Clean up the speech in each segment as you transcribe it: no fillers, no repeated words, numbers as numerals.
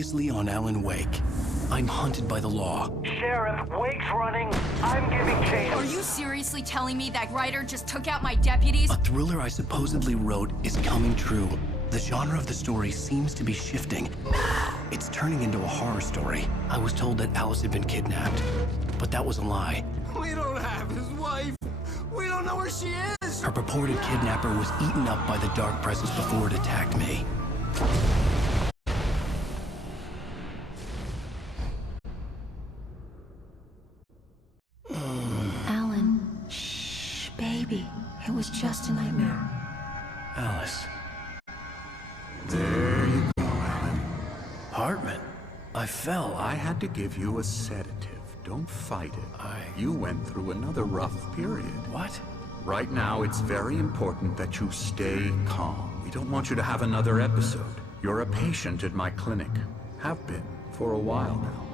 previously on Alan Wake. I'm hunted by the law. Sheriff, Wake's running. I'm giving chase. Are you seriously telling me that Ryder just took out my deputies? A thriller I supposedly wrote is coming true. The genre of the story seems to be shifting. It's turning into a horror story. I was told that Alice had been kidnapped, but that was a lie. We don't have his wife. We don't know where she is. Her purported kidnapper was eaten up by the dark presence before it attacked me. Alan, shh, baby. It was just a nightmare. Alice. There you go, Alan. Hartman. I fell. I had to give you a sedative. Don't fight it. You went through another rough period. What? Right now, it's very important that you stay calm. We don't want you to have another episode. You're a patient at my clinic. Have been for a while now.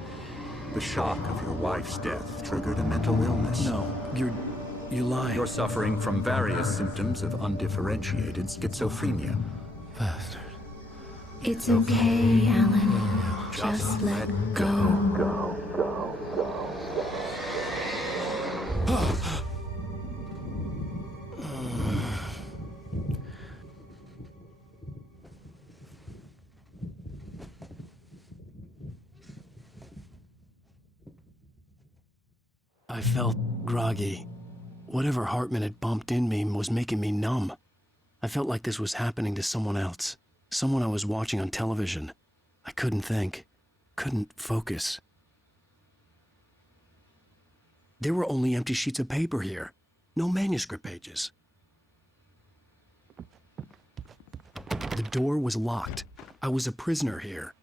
The shock of your wife's death triggered a mental illness. No, you're lying. You're suffering from various symptoms of undifferentiated schizophrenia. Bastard. It's okay, Alan. Just let go. I felt groggy. Whatever Hartman had bumped in me was making me numb. I felt like this was happening to someone else. Someone I was watching on television. I couldn't think. Couldn't focus. There were only empty sheets of paper here. No manuscript pages. The door was locked. I was a prisoner here.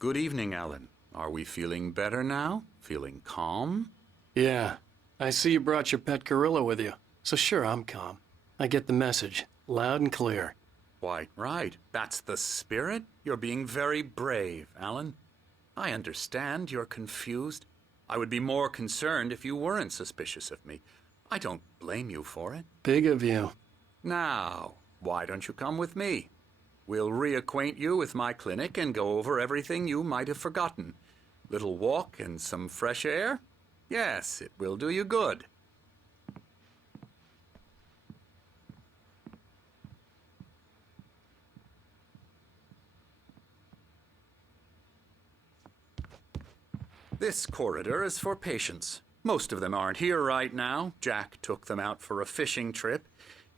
Good evening, Alan. Are we feeling better now? Feeling calm? Yeah. I see you brought your pet gorilla with you. So sure, I'm calm. I get the message. Loud and clear. Why, right. That's the spirit. You're being very brave, Alan. I understand you're confused. I would be more concerned if you weren't suspicious of me. I don't blame you for it. Big of you. Now, why don't you come with me? We'll reacquaint you with my clinic and go over everything you might have forgotten. Little walk and some fresh air? Yes, it will do you good. This corridor is for patients. Most of them aren't here right now. Jack took them out for a fishing trip.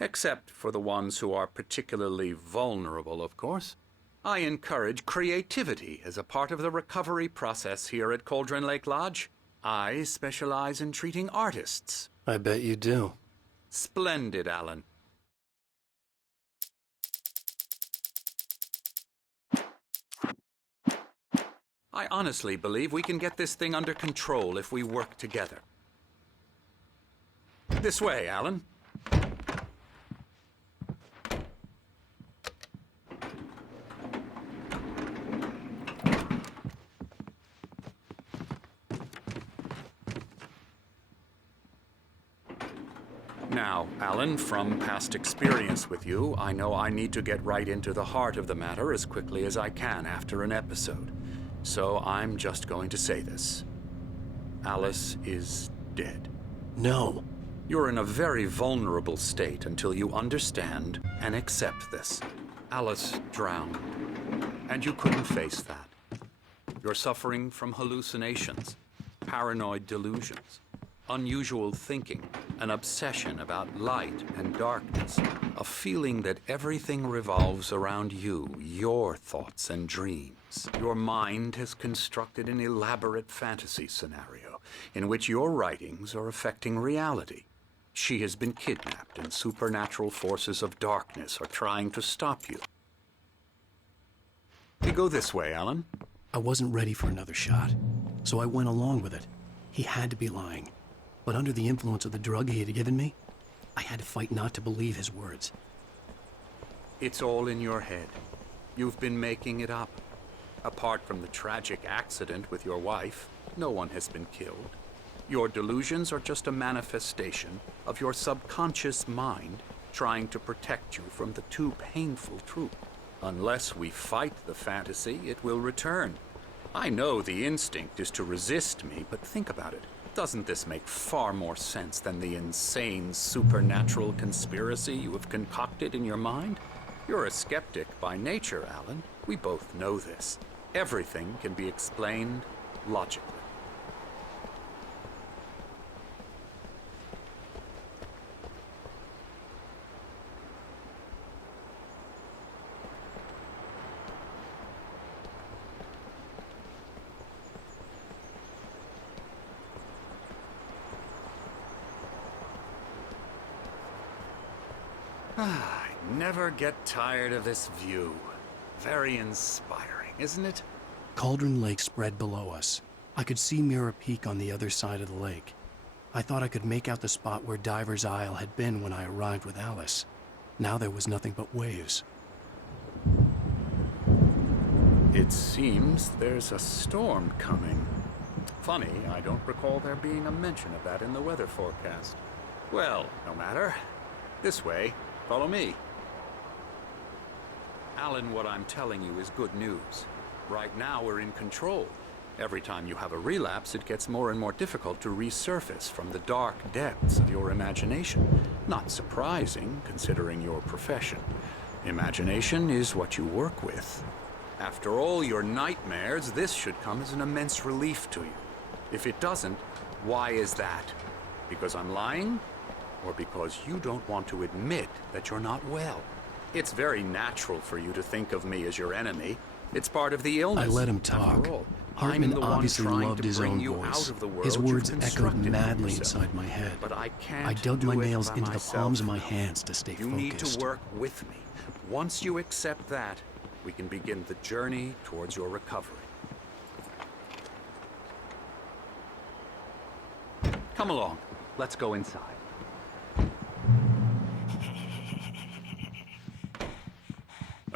Except for the ones who are particularly vulnerable, of course. I encourage creativity as a part of the recovery process here at Cauldron Lake Lodge. I specialize in treating artists. I bet you do. Splendid, Alan. I honestly believe we can get this thing under control if we work together. This way, Alan. Now, Alan, from past experience with you, I know I need to get right into the heart of the matter as quickly as I can after an episode. So I'm just going to say this. Alice is dead. No. You're in a very vulnerable state until you understand and accept this. Alice drowned, and you couldn't face that. You're suffering from hallucinations, paranoid delusions, unusual thinking, an obsession about light and darkness, a feeling that everything revolves around you, your thoughts and dreams. Your mind has constructed an elaborate fantasy scenario in which your writings are affecting reality. She has been kidnapped and supernatural forces of darkness are trying to stop you. You go this way, Alan. I wasn't ready for another shot, so I went along with it. He had to be lying. But under the influence of the drug he had given me, I had to fight not to believe his words. It's all in your head. You've been making it up. Apart from the tragic accident with your wife, no one has been killed. Your delusions are just a manifestation of your subconscious mind trying to protect you from the too painful truth. Unless we fight the fantasy, it will return. I know the instinct is to resist me, but think about it. Doesn't this make far more sense than the insane supernatural conspiracy you have concocted in your mind? You're a skeptic by nature, Alan. We both know this. Everything can be explained logically. I never get tired of this view. Very inspiring, isn't it? Cauldron Lake spread below us. I could see Mirror Peak on the other side of the lake. I thought I could make out the spot where Diver's Isle had been when I arrived with Alice. Now there was nothing but waves. It seems there's a storm coming. Funny, I don't recall there being a mention of that in the weather forecast. Well, no matter. This way. Follow me. Alan, what I'm telling you is good news. Right now, we're in control. Every time you have a relapse, it gets more and more difficult to resurface from the dark depths of your imagination. Not surprising, considering your profession. Imagination is what you work with. After all your nightmares, this should come as an immense relief to you. If it doesn't, why is that? Because I'm lying? Or because you don't want to admit that you're not well? It's very natural for you to think of me as your enemy. It's part of the illness. I let him talk. After all, Hartman I'm the one obviously trying loved to his bring own you voice. out of the world His you've words echoed constructed for madly yourself. inside my head. But I can't I dug do my it nails by into the myself. palms of my hands to stay You focused. need to work with me. Once you accept that, we can begin the journey towards your recovery. Come along. Let's go inside.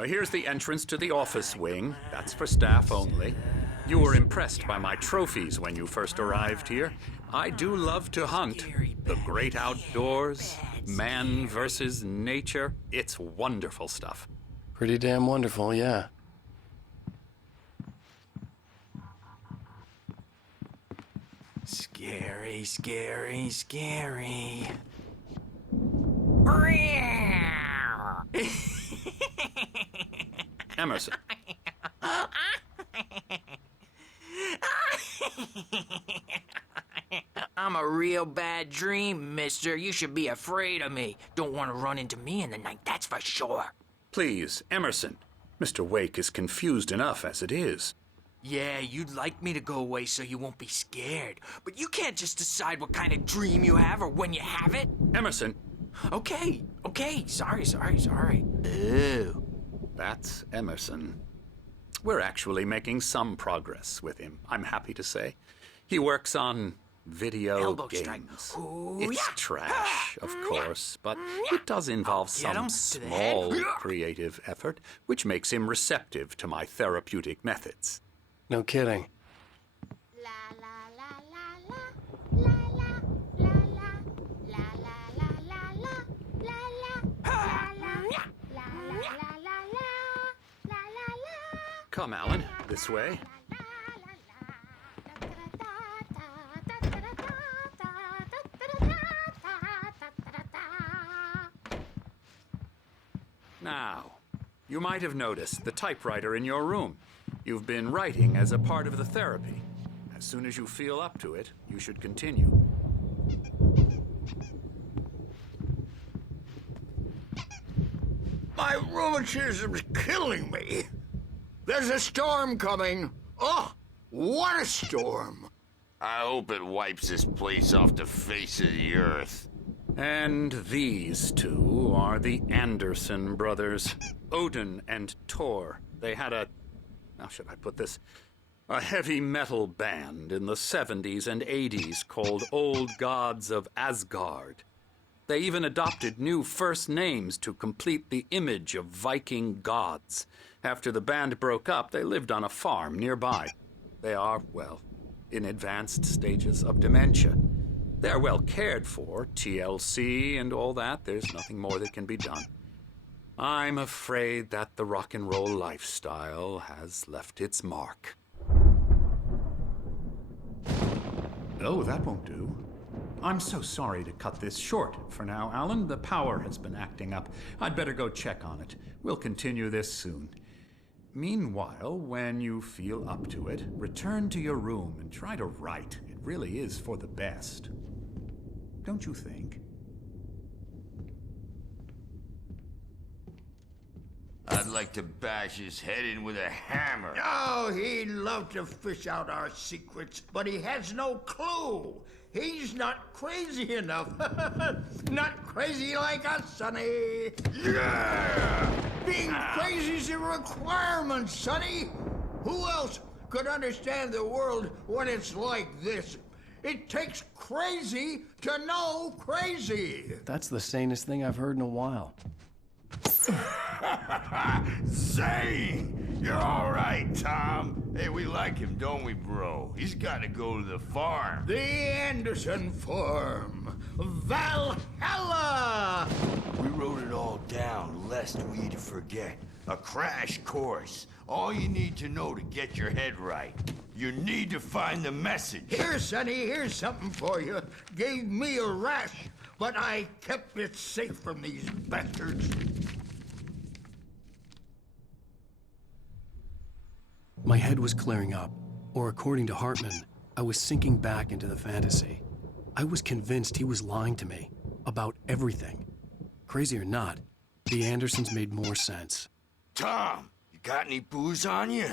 Here's the entrance to the office wing. That's for staff only. You were impressed by my trophies when you first arrived here. I do love to hunt. The great outdoors, man versus nature. It's wonderful stuff. Pretty damn wonderful, yeah. Scary, scary, scary. Emerson. I'm a real bad dream, mister. You should be afraid of me. Don't want to run into me in the night, that's for sure. Please, Emerson. Mr. Wake is confused enough as it is. Yeah, you'd like me to go away so you won't be scared. But you can't just decide what kind of dream you have or when you have it. Emerson. Okay. Sorry. Ew. That's Emerson. We're actually making some progress with him, I'm happy to say. He works on video Elbow games. strike. Ooh, It's yeah. trash, of course, but it does involve Get him some to the head. small creative effort, which makes him receptive to my therapeutic methods. No kidding. Come, Alan, this way. Now, you might have noticed the typewriter in your room. You've been writing as a part of the therapy. As soon as you feel up to it, you should continue. My rheumatism's killing me. There's a storm coming. Oh, what a storm. I hope it wipes this place off the face of the earth. And these two are the Anderson brothers, Odin and Tor. They had how should I put this? A heavy metal band in the 70s and 80s called Old Gods of Asgard. They even adopted new first names to complete the image of Viking gods. After the band broke up, they lived on a farm nearby. They are, well, in advanced stages of dementia. They're well cared for, TLC and all that. There's nothing more that can be done. I'm afraid that the rock and roll lifestyle has left its mark. Oh, that won't do. I'm so sorry to cut this short for now, Alan. The power has been acting up. I'd better go check on it. We'll continue this soon. Meanwhile, when you feel up to it, return to your room and try to write. It really is for the best. Don't you think? I'd like to bash his head in with a hammer. Oh, he'd love to fish out our secrets, but he has no clue. He's not crazy enough. Not crazy like us, Sonny. Yeah! Being crazy's a requirement, Sonny. Who else could understand the world when it's like this? It takes crazy to know crazy. That's the sanest thing I've heard in a while. Zane! You're all right, Tom. Hey, we like him, don't we, bro? He's got to go to the farm. The Anderson Farm. Valhalla! We wrote it all down, lest we'd forget. A crash course. All you need to know to get your head right. You need to find the message. Here, Sonny, here's something for you. Gave me a rash, but I kept it safe from these bastards. My head was clearing up, or according to Hartman, I was sinking back into the fantasy. I was convinced he was lying to me about everything. Crazy or not, the Andersons made more sense. Tom, you got any booze on you?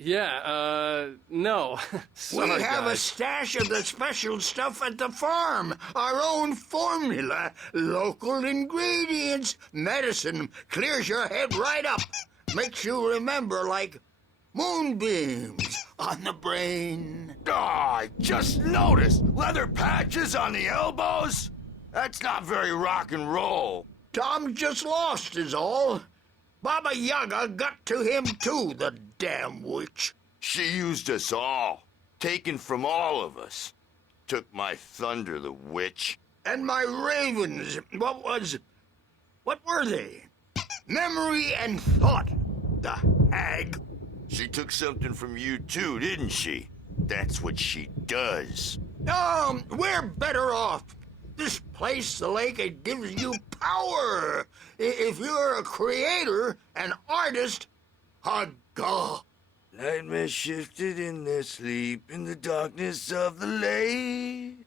Yeah, no. Sorry, We have a guys. stash of the special stuff at the farm. Our own formula. Local ingredients. Medicine clears your head right up. Makes you remember like moonbeams on the brain. Oh, I just noticed. Leather patches on the elbows? That's not very rock and roll. Tom just lost is all. Baba Yaga got to him too, the damn witch. She used us all. Taken from all of us. Took my thunder, the witch. And my ravens, what were they? Memory and thought, the hag. She took something from you too, didn't she? That's what she does. We're better off. This place, the lake, it gives you power. If you're a creator, an artist, haga. Nightmare shifted in their sleep in the darkness of the lake.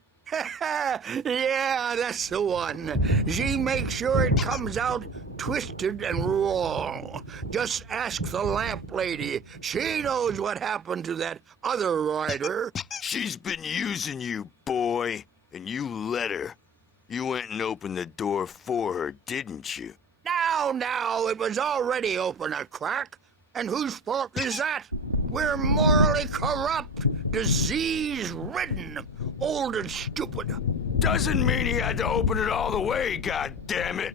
Yeah, that's the one. She makes sure it comes out twisted and wrong. Just ask the lamp lady. She knows what happened to that other rider. She's been using you, boy, and you let her. You went and opened the door for her, didn't you? Now, it was already open a crack. And whose fault is that? We're morally corrupt, disease-ridden, old and stupid. Doesn't mean he had to open it all the way, goddammit.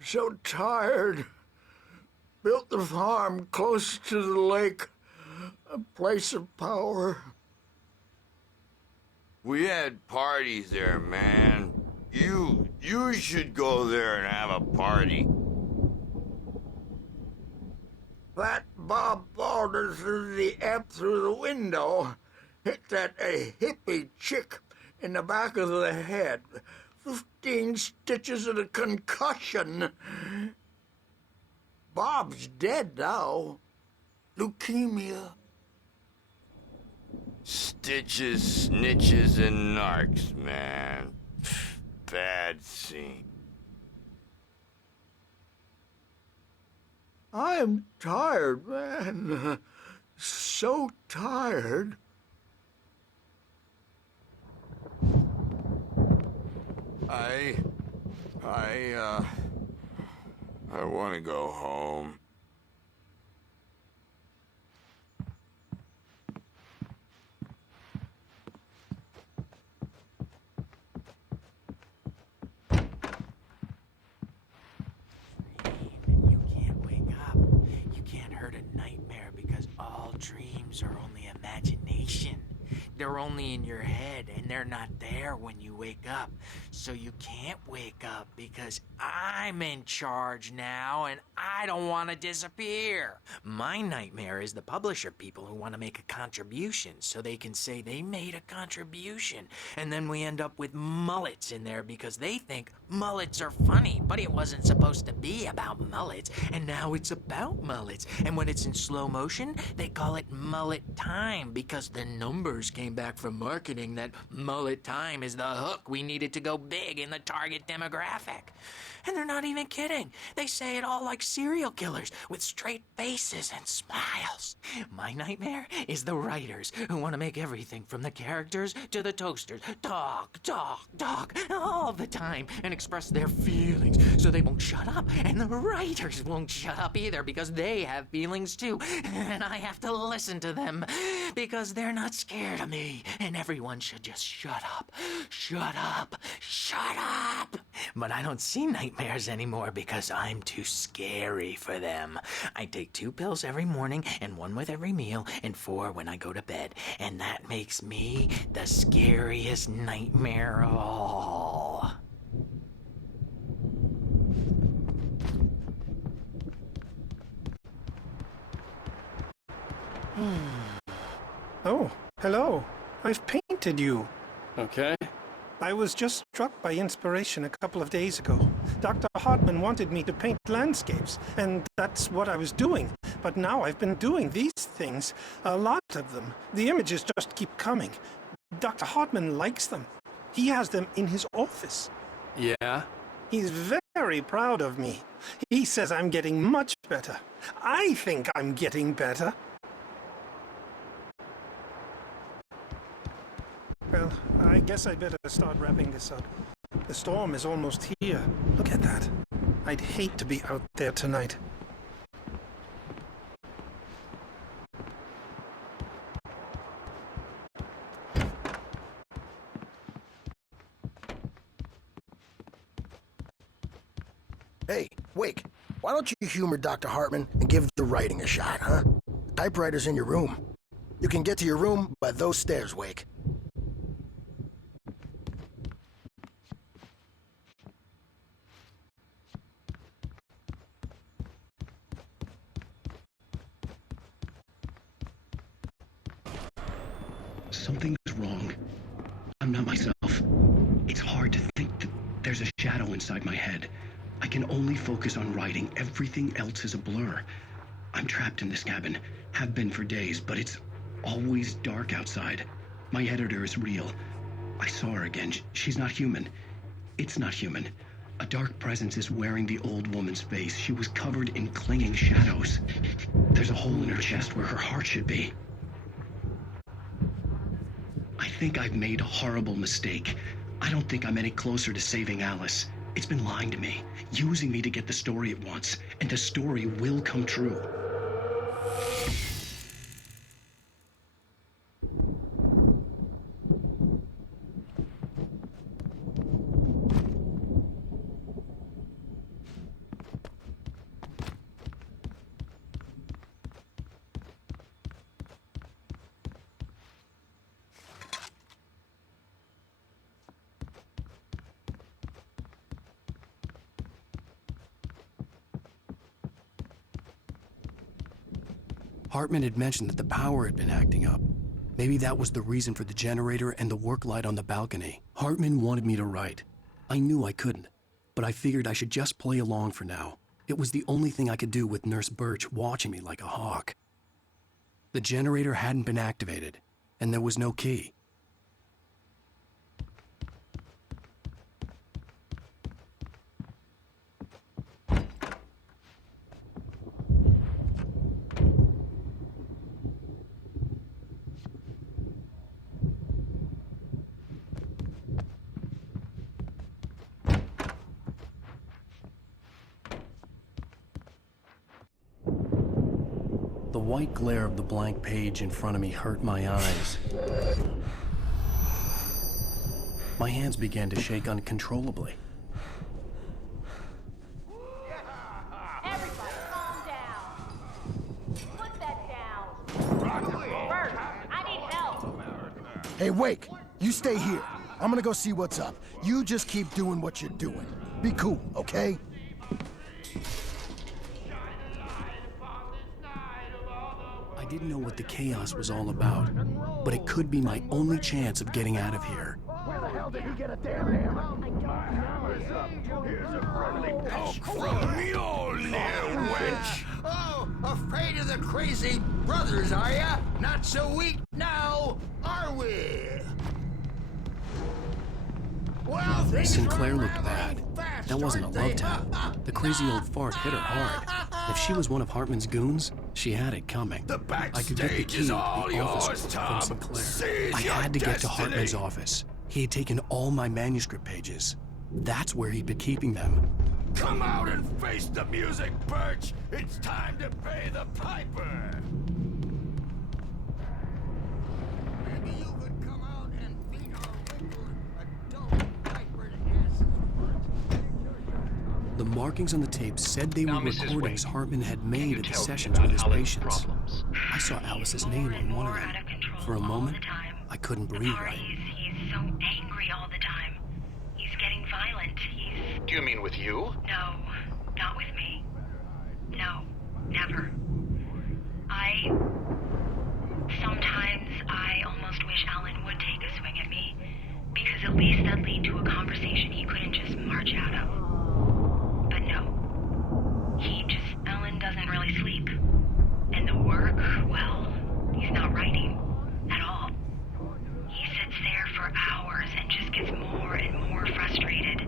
So tired. Built the farm close to the lake. A place of power. We had parties there, man. You should go there and have a party. That Bob Balder threw the amp through the window. Hit that hippie chick in the back of the head. 15 stitches and a concussion. Bob's dead now. Leukemia. Stitches, snitches, and narcs, man. Bad scene. I'm tired, man. So tired. I want to go home. You can't wake up. You can't hurt a nightmare because all dreams dreams are only imagination. They're only in your head, and they're not there when you wake up. So you can't wake up because I'm in charge now, and I don't want to disappear. My nightmare is the publisher people who want to make a contribution so they can say they made a contribution. And then we end up with mullets in there because they think mullets are funny, but it wasn't supposed to be about mullets, and now it's about mullets. And when it's in slow motion, they call it mullet time because the numbers came back from marketing that mullet time is the hook we needed to go big in the target demographic. And they're not even kidding. They say it all like serial killers with straight faces and smiles. My nightmare is the writers who want to make everything from the characters to the toasters talk all the time and express their feelings so they won't shut up. And the writers won't shut up either because they have feelings too. And I have to listen to them because they're not scared of me. And everyone should just shut up. Shut up. Shut up. But I don't see nightmares anymore because I'm too scary for them. I take 2 pills every morning and 1 with every meal and 4 when I go to bed. And that makes me the scariest nightmare of all. Oh, hello. I've painted you. Okay. I was just struck by inspiration a couple of days ago. Dr. Hartman wanted me to paint landscapes, and that's what I was doing. But now I've been doing these things, a lot of them. The images just keep coming. Dr. Hartman likes them. He has them in his office. Yeah? He's very proud of me. He says I'm getting much better. I think I'm getting better. Well, I guess I'd better start wrapping this up. The storm is almost here. Look at that. I'd hate to be out there tonight. Hey, Wake, why don't you humor Dr. Hartman and give the writing a shot, huh? Typewriter's in your room. You can get to your room by those stairs, Wake. Something's wrong. I'm not myself. It's hard to think that there's a shadow inside my head. I can only focus on writing. Everything else is a blur. I'm trapped in this cabin. Have been for days, but it's always dark outside. My editor is real. I saw her again. She's not human. It's not human. A dark presence is wearing the old woman's face. She was covered in clinging shadows. There's a hole in her chest where her heart should be. I think I've made a horrible mistake. I don't think I'm any closer to saving Alice. It's been lying to me, using me to get the story it wants, and the story will come true. Hartman had mentioned that the power had been acting up. Maybe that was the reason for the generator and the work light on the balcony. Hartman wanted me to write. I knew I couldn't, but I figured I should just play along for now. It was the only thing I could do with Nurse Birch watching me like a hawk. The generator hadn't been activated, and there was no key. The white glare of the blank page in front of me hurt my eyes. My hands began to shake uncontrollably. Everybody calm down. Put that down. Hey, Wake, you stay here. I'm gonna go see what's up. You just keep doing what you're doing. Be cool, okay? I didn't know what the chaos was all about, but it could be my only chance of getting out of here. Where the hell did he get a damn hammer? Oh, from Mjolnir, wench! Oh, afraid of the crazy brothers, are ya? Not so weak now, are we? Well, Sinclair looked bad. That wasn't a love tap. The crazy old fart hit her hard. If she was one of Hartman's goons, she had it coming. The I could get the backstage key is to all the office yours, from Tom. Sinclair. Seize I your had to get to destiny. Hartman's office. He had taken all my manuscript pages. That's where he'd been keeping them. Come out and face the music, Birch! It's time to pay the piper! Maybe you could come out and beat our local adult viper asses. The markings on the tape said they were Now, Mrs. recordings Wade, Hartman had Can made you at the tell me sessions about with his Alan's patients. problems? I saw Alice's name on one of them. For a moment, I couldn't breathe right. He's so angry all the time. He's getting violent. Do you mean with you? No, not with me. No, never. Sometimes I almost wish Alan would take a swing at me, because at least that'd lead to a conversation he couldn't just march out of. But no. Alan doesn't really sleep. And the work, well, he's not writing at all. He sits there for hours and just gets more and more frustrated.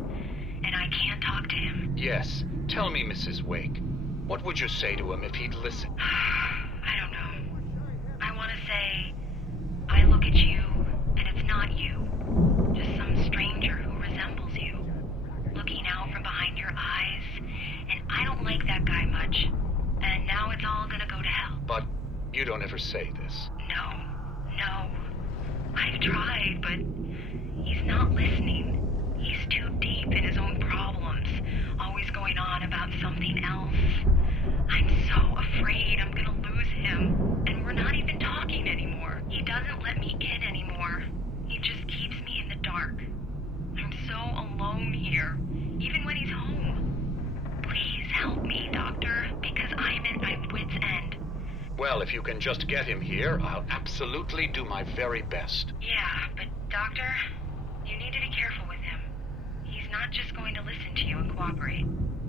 And I can't talk to him. Yes. Tell me, Mrs. Wake. What would you say to him if he'd listen? I don't know. I want to say, I look at you, and it's not you. Just some stranger who resembles you. Looking out from behind your eyes. And I don't like that guy much. And now it's all gonna go to hell. But you don't ever say this. No. I've tried, but he's not listening. He's too deep in his own problems, always going on about something else. I'm so afraid I'm gonna lose him, and we're not even talking anymore. He doesn't let me in anymore. He just keeps me in the dark. I'm so alone here, even when he's home. Please help me, Doctor, because I'm at my wit's end. Well, if you can just get him here, I'll absolutely do my very best. Yeah, but Doctor, you need to be careful with him. He's not just going to listen to you and cooperate.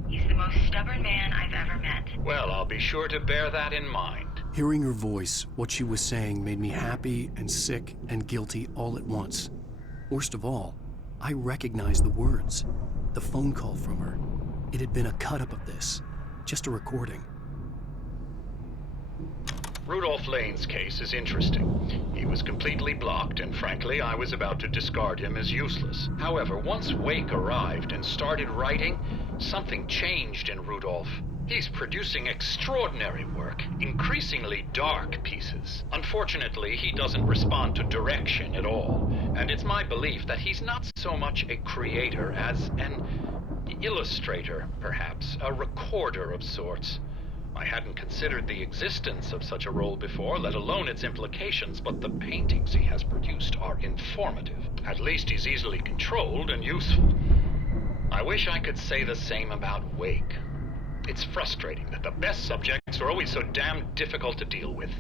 He's the most stubborn man I've ever met. Well, I'll be sure to bear that in mind. Hearing her voice, what she was saying made me happy and sick and guilty all at once. Worst of all, I recognized the words. The phone call from her. It had been a cut-up of this. Just a recording. Rudolph Lane's case is interesting. He was completely blocked, and frankly, I was about to discard him as useless. However, once Wake arrived and started writing, something changed in Rudolph. He's producing extraordinary work, increasingly dark pieces. Unfortunately, he doesn't respond to direction at all, and it's my belief that he's not so much a creator as an illustrator, perhaps, a recorder of sorts. I hadn't considered the existence of such a role before, let alone its implications, but the paintings he has produced are informative. At least he's easily controlled and useful. I wish I could say the same about Wake. It's frustrating that the best subjects are always so damn difficult to deal with.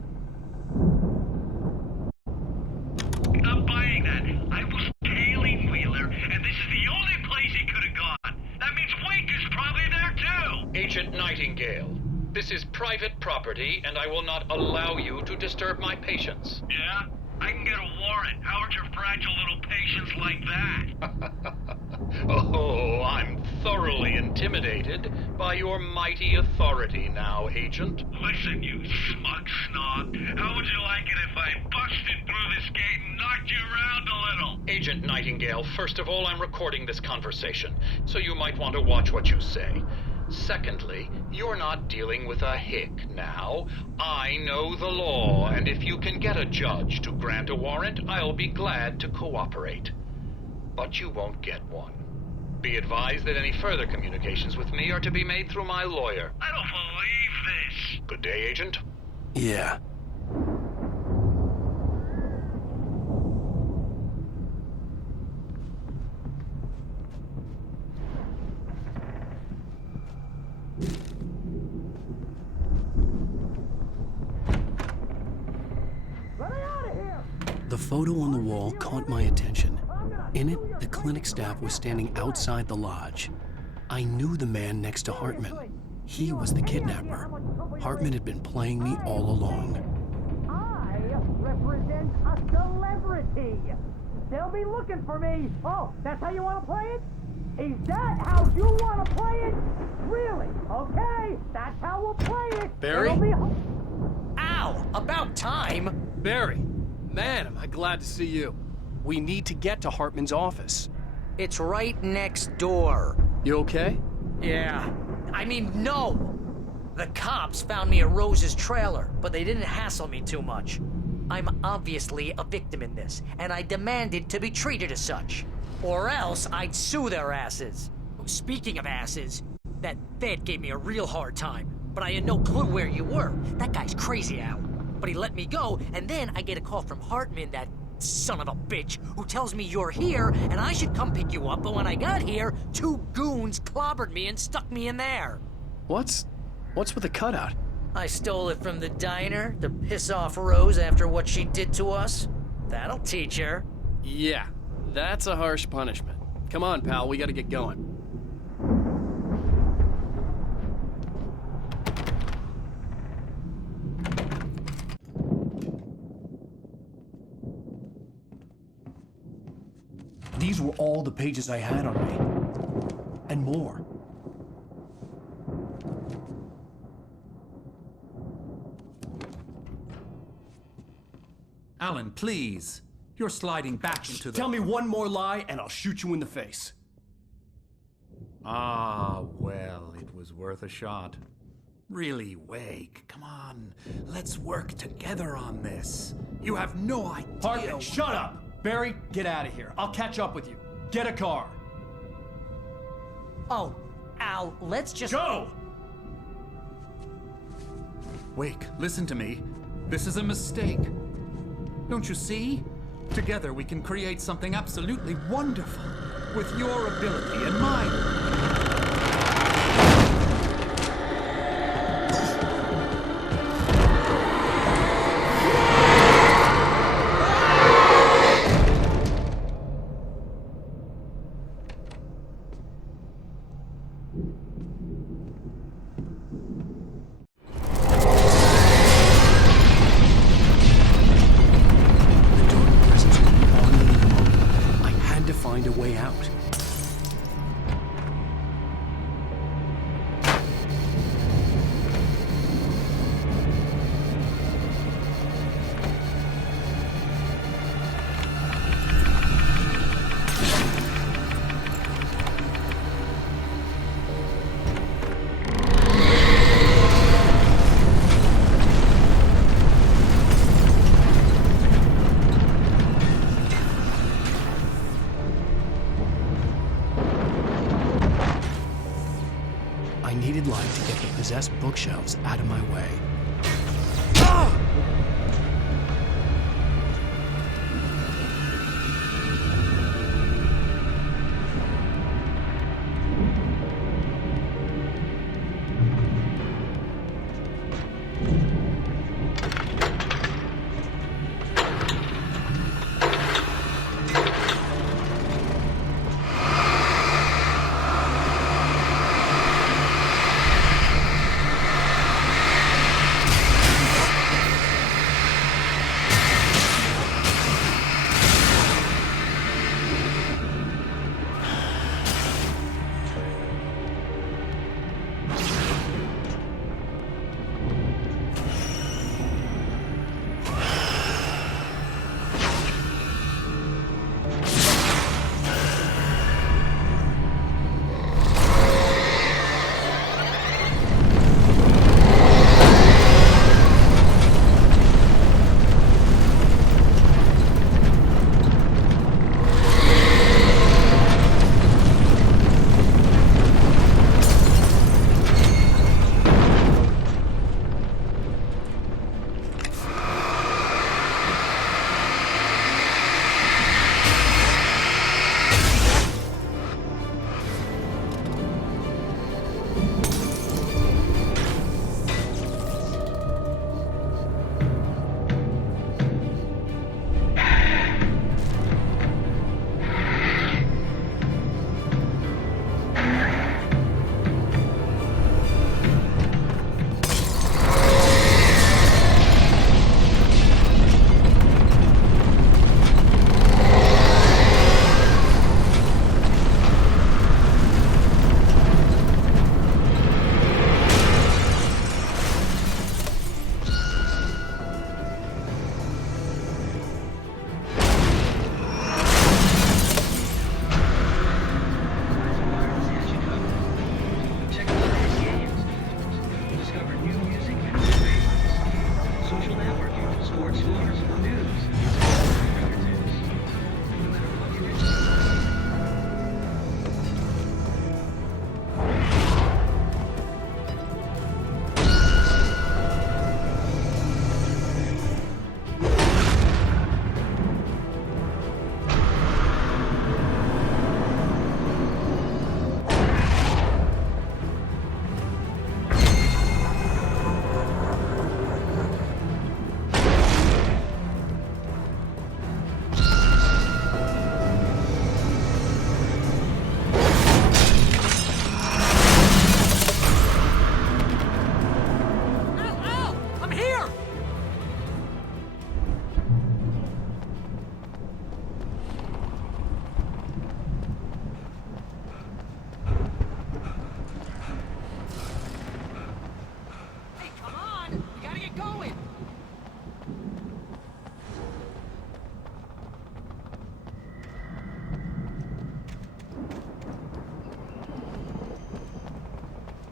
Not buying that. I was tailing Wheeler, and this is the only place he could have gone. That means Wake is probably there too! Agent Nightingale, this is private property, and I will not allow you to disturb my patients. Yeah? I can get a warrant. How would your fragile little patients like that? Oh, I'm thoroughly intimidated by your mighty authority now, Agent. Listen, you smug snob. How would you like it if I busted through this gate and knocked you around a little? Agent Nightingale, first of all, I'm recording this conversation, so you might want to watch what you say. Secondly, you're not dealing with a hick now. I know the law, and if you can get a judge to grant a warrant, I'll be glad to cooperate. But you won't get one. Be advised that any further communications with me are to be made through my lawyer. I don't believe this. Good day, Agent. Yeah. photo on the wall caught my attention. In it, the clinic staff was standing outside the lodge. I knew the man next to Hartman. He was the kidnapper. Hartman had been playing me all along. I represent a celebrity. They'll be looking for me. Oh, that's how you want to play it? Is that how you want to play it? Really? Okay, that's how we'll play it. Barry? Ow! About time! Barry, man, am I glad to see you. We need to get to Hartman's office. It's right next door. You okay? Yeah. I mean, no! The cops found me at Rose's trailer, but they didn't hassle me too much. I'm obviously a victim in this, and I demanded to be treated as such. Or else I'd sue their asses. Speaking of asses, that Fed gave me a real hard time, but I had no clue where you were. That guy's crazy, Al. But he let me go, and then I get a call from Hartman, that son of a bitch, who tells me you're here, and I should come pick you up, but when I got here, 2 goons clobbered me and stuck me in there. What's with the cutout? I stole it from the diner to piss off Rose after what she did to us. That'll teach her. Yeah, that's a harsh punishment. Come on, pal, we gotta get going. These were all the pages I had on me. And more. Alan, please. You're sliding back into the... Tell me one more lie and I'll shoot you in the face. Ah, well, it was worth a shot. Really, Wake, come on. Let's work together on this. You have no idea... Hartman, shut up! Barry, get out of here. I'll catch up with you. Get a car. Oh, Al, let's just... Go! Wake, listen to me. This is a mistake. Don't you see? Together we can create something absolutely wonderful. With your ability and mine. Find a way out. I needed light to get the possessed bookshelves out of my way.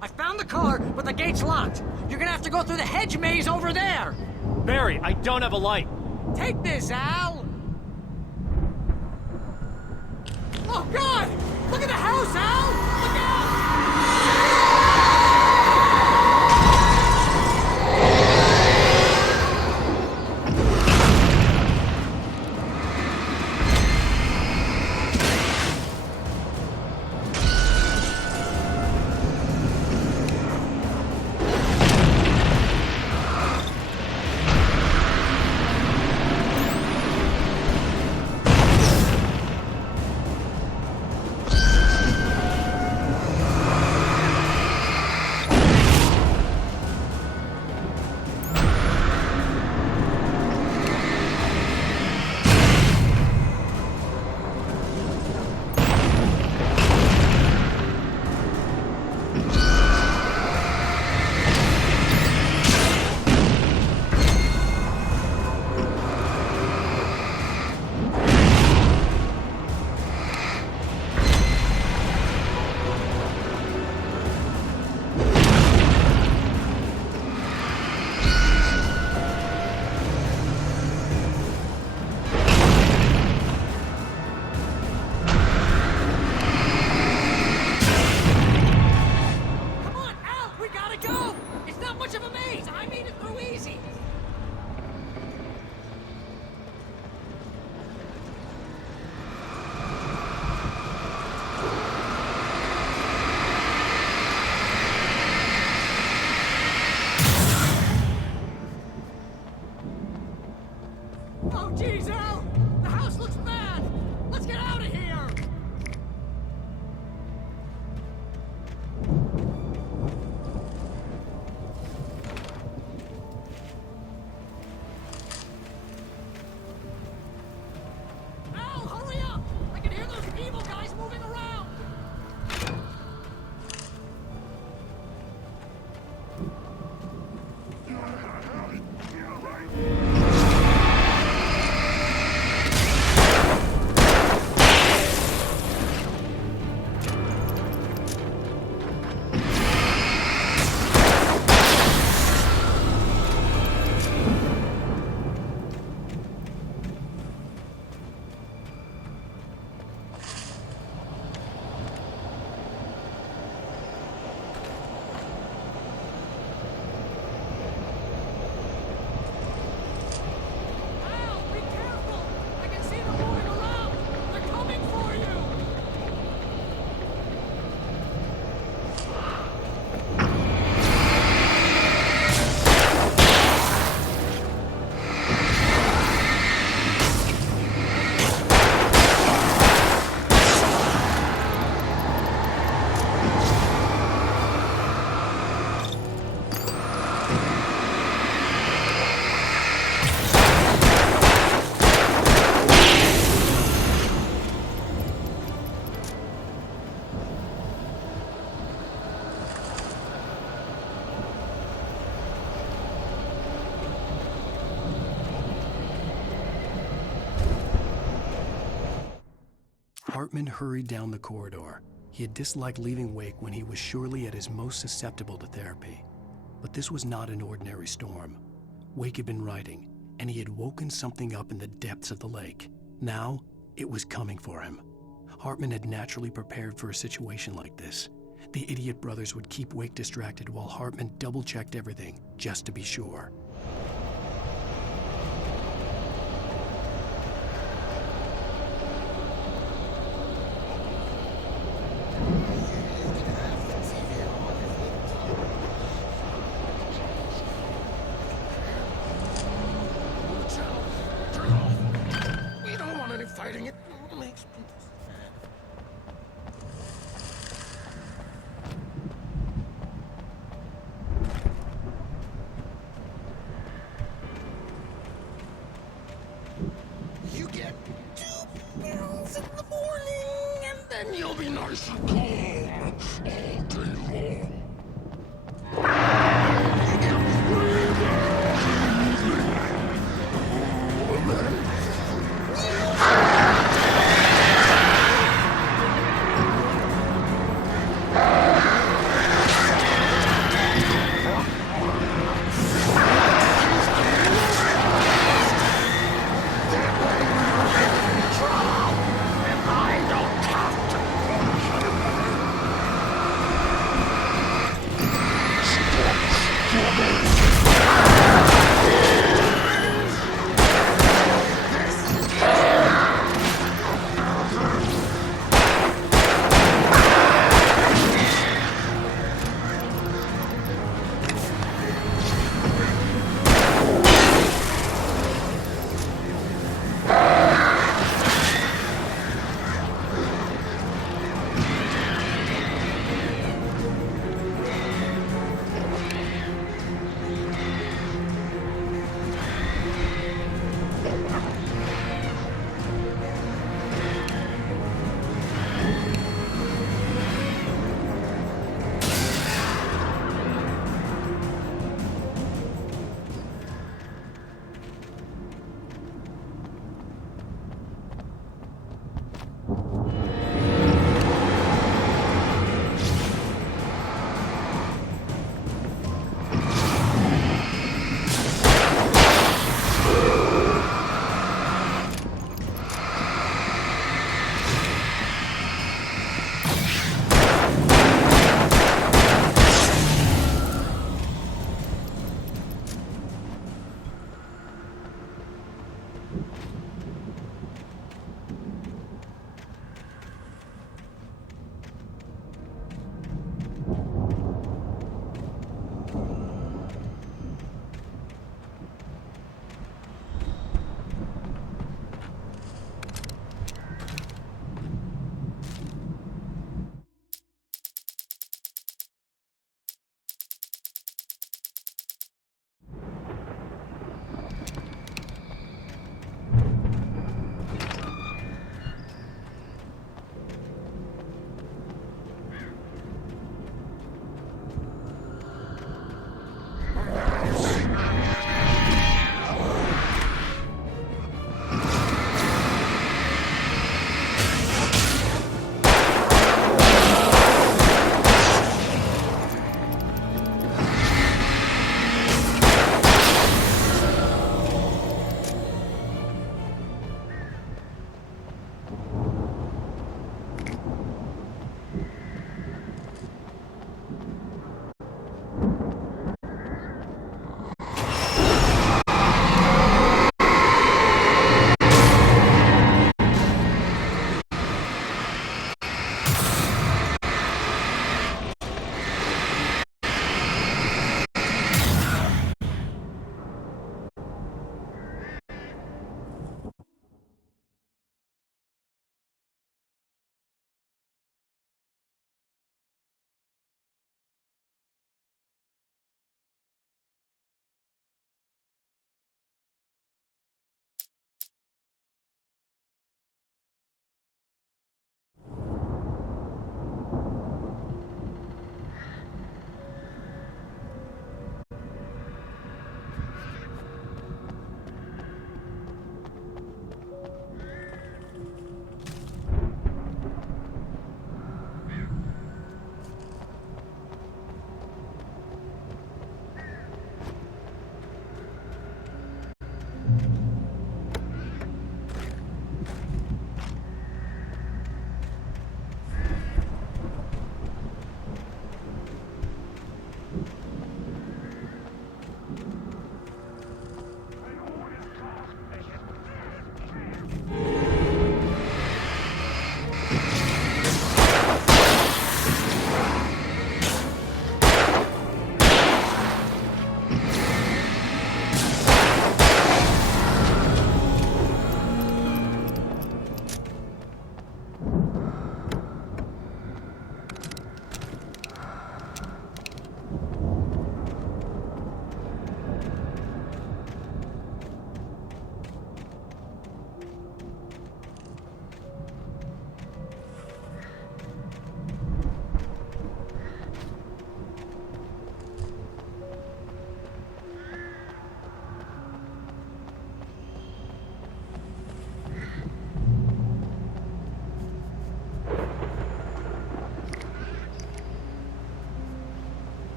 I found the car, but the gate's locked. You're gonna have to go through the hedge maze over there. Barry, I don't have a light. Take this, Al! Oh, God! Look at the house, Al! Look out! Oh, jeez, Al! The house looks bad! Let's get out of here! Al, hurry up! I can hear those evil guys moving around! Hartman hurried down the corridor. He had disliked leaving Wake when he was surely at his most susceptible to therapy. But this was not an ordinary storm. Wake had been writing, and he had woken something up in the depths of the lake. Now, it was coming for him. Hartman had naturally prepared for a situation like this. The idiot brothers would keep Wake distracted while Hartman double-checked everything, just to be sure. Fighting it makes me...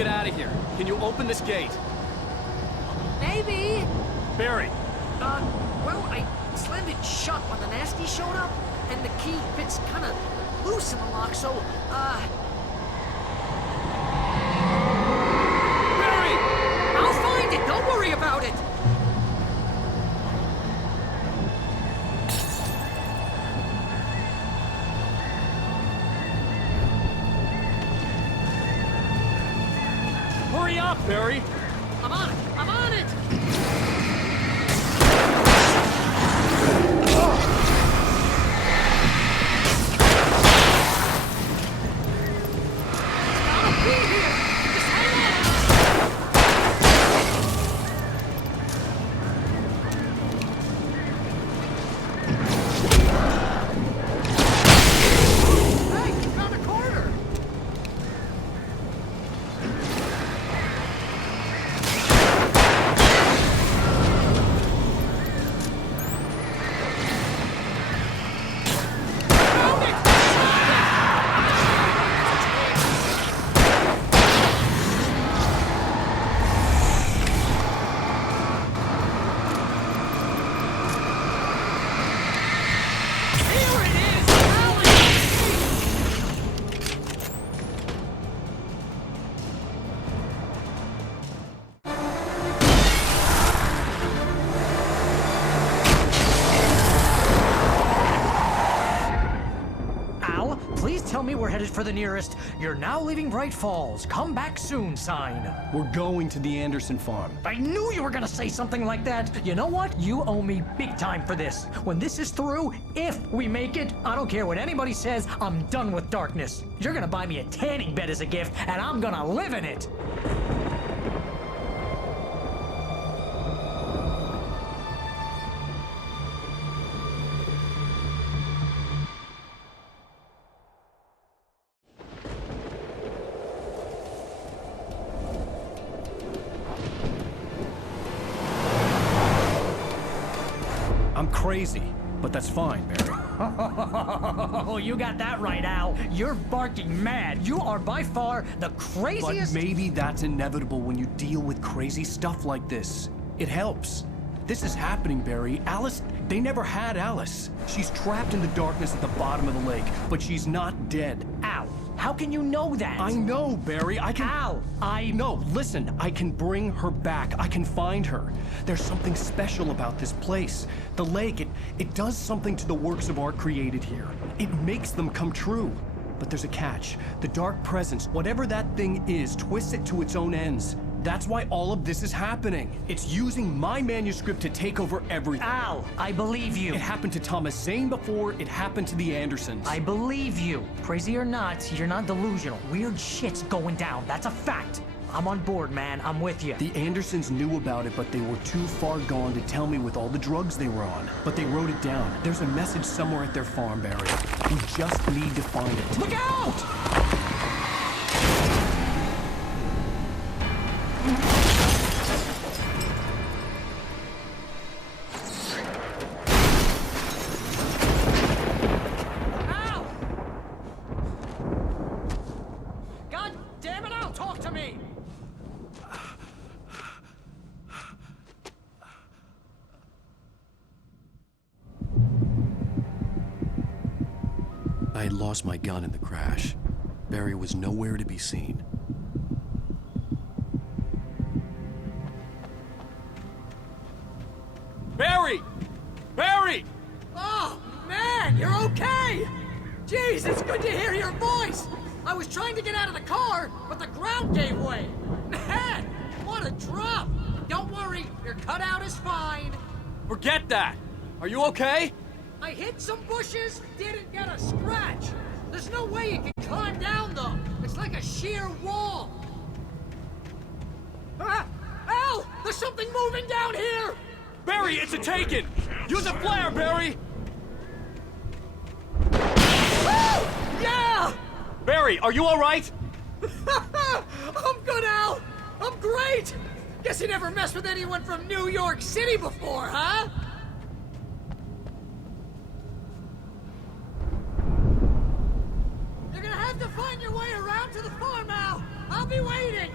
get out of here. Can you open this gate? Maybe. Barry! Well, I slammed it shut when the nasty showed up, and the key fits kind of loose in the lock, so, Barry! I'll find it. Don't worry about it. Hurry up, Barry! I'm on it. I'm on it. Gotta be here. Just hang on. Hey, found a corner. Found it. Here it is. Al, please tell me we're headed for the nearest "You're now leaving Bright Falls. Come back soon" sign. We're going to the Anderson farm. I knew you were gonna say something like that. You know what? You owe me big time for this. When this is through, if we make it, I don't care what anybody says, I'm done with darkness. You're gonna buy me a tanning bed as a gift, and I'm gonna live in it. I'm crazy, but that's fine, Barry. Oh, you got that right, Al. You're barking mad. You are by far the But craziest. maybe that's inevitable when you deal with crazy stuff like this. It helps. This is happening, Barry. Alice, they never had Alice. She's trapped in the darkness at the bottom of the lake, but she's not dead. Al, how can you know that? I know, Barry. I can... Al, No, listen. I can bring her back. I can find her. There's something special about this place. The lake, it does something to the works of art created here. It makes them come true. But there's a catch. The dark presence, whatever that thing is, twists it to its own ends. That's why all of this is happening. It's using my manuscript to take over everything. Al, I believe you. It happened to Thomas Zane before, it happened to the Andersons. I believe you. Crazy or not, you're not delusional. Weird shit's going down. That's a fact. I'm on board, man. I'm with you. The Andersons knew about it, but they were too far gone to tell me with all the drugs they were on. But they wrote it down. There's a message somewhere at their farm, Barry. We just need to find it. Look out! Al! God damn it, Al, talk to me! I had lost my gun in the crash. Barry was nowhere to be seen. Barry! Barry! Oh, man, you're okay! Jeez, it's good to hear your voice! I was trying to get out of the car, but the ground gave way! Man, what a drop! Don't worry, your cutout is fine. Forget that! Are you okay? I hit some bushes, didn't get a scratch. There's no way you can climb down, though. It's like a sheer wall. Ah! Al! There's something moving down here! Barry, it's a Taken! Use a flare, Barry! Woo! Yeah! Barry, are you alright? I'm good, Al! I'm great! Guess you never messed with anyone from New York City before, huh? You're gonna have to find your way around to the farm, Al! I'll be waiting!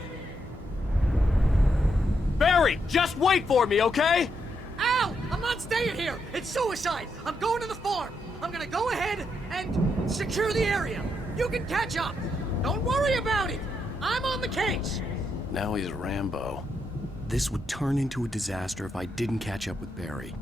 Barry, just wait for me, okay? Al, I'm not staying here. It's suicide. I'm going to the farm. I'm gonna go ahead and secure the area. You can catch up. Don't worry about it. I'm on the case. Now he's Rambo. This would turn into a disaster if I didn't catch up with Barry.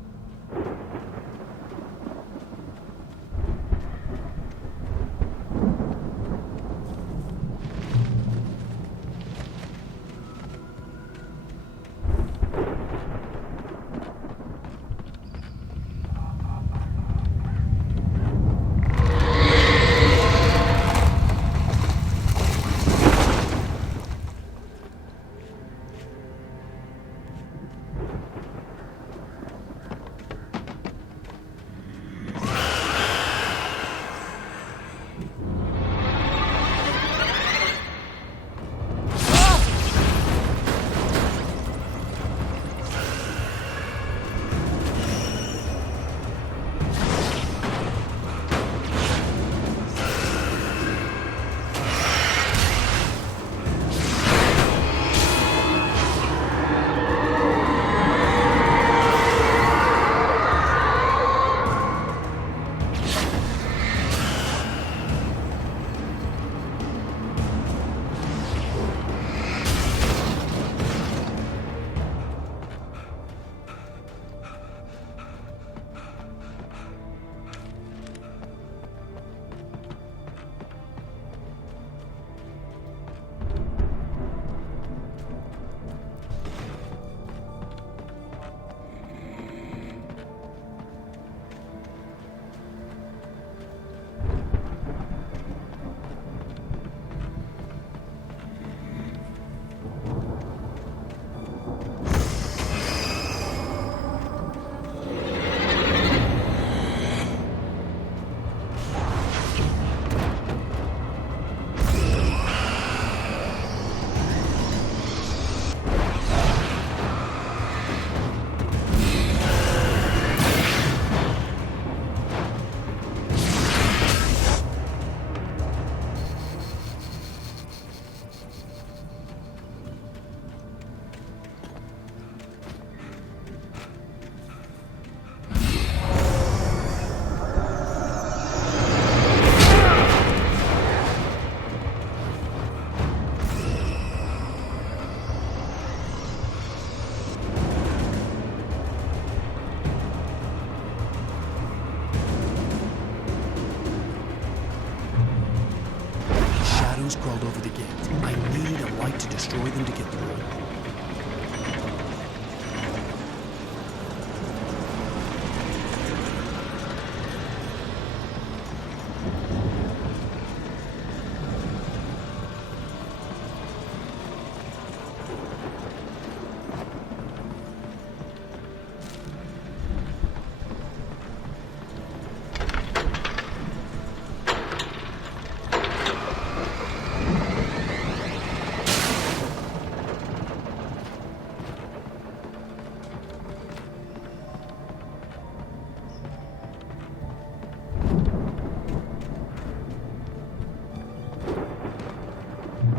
Crawled over the gate. I needed a light to destroy them to get through.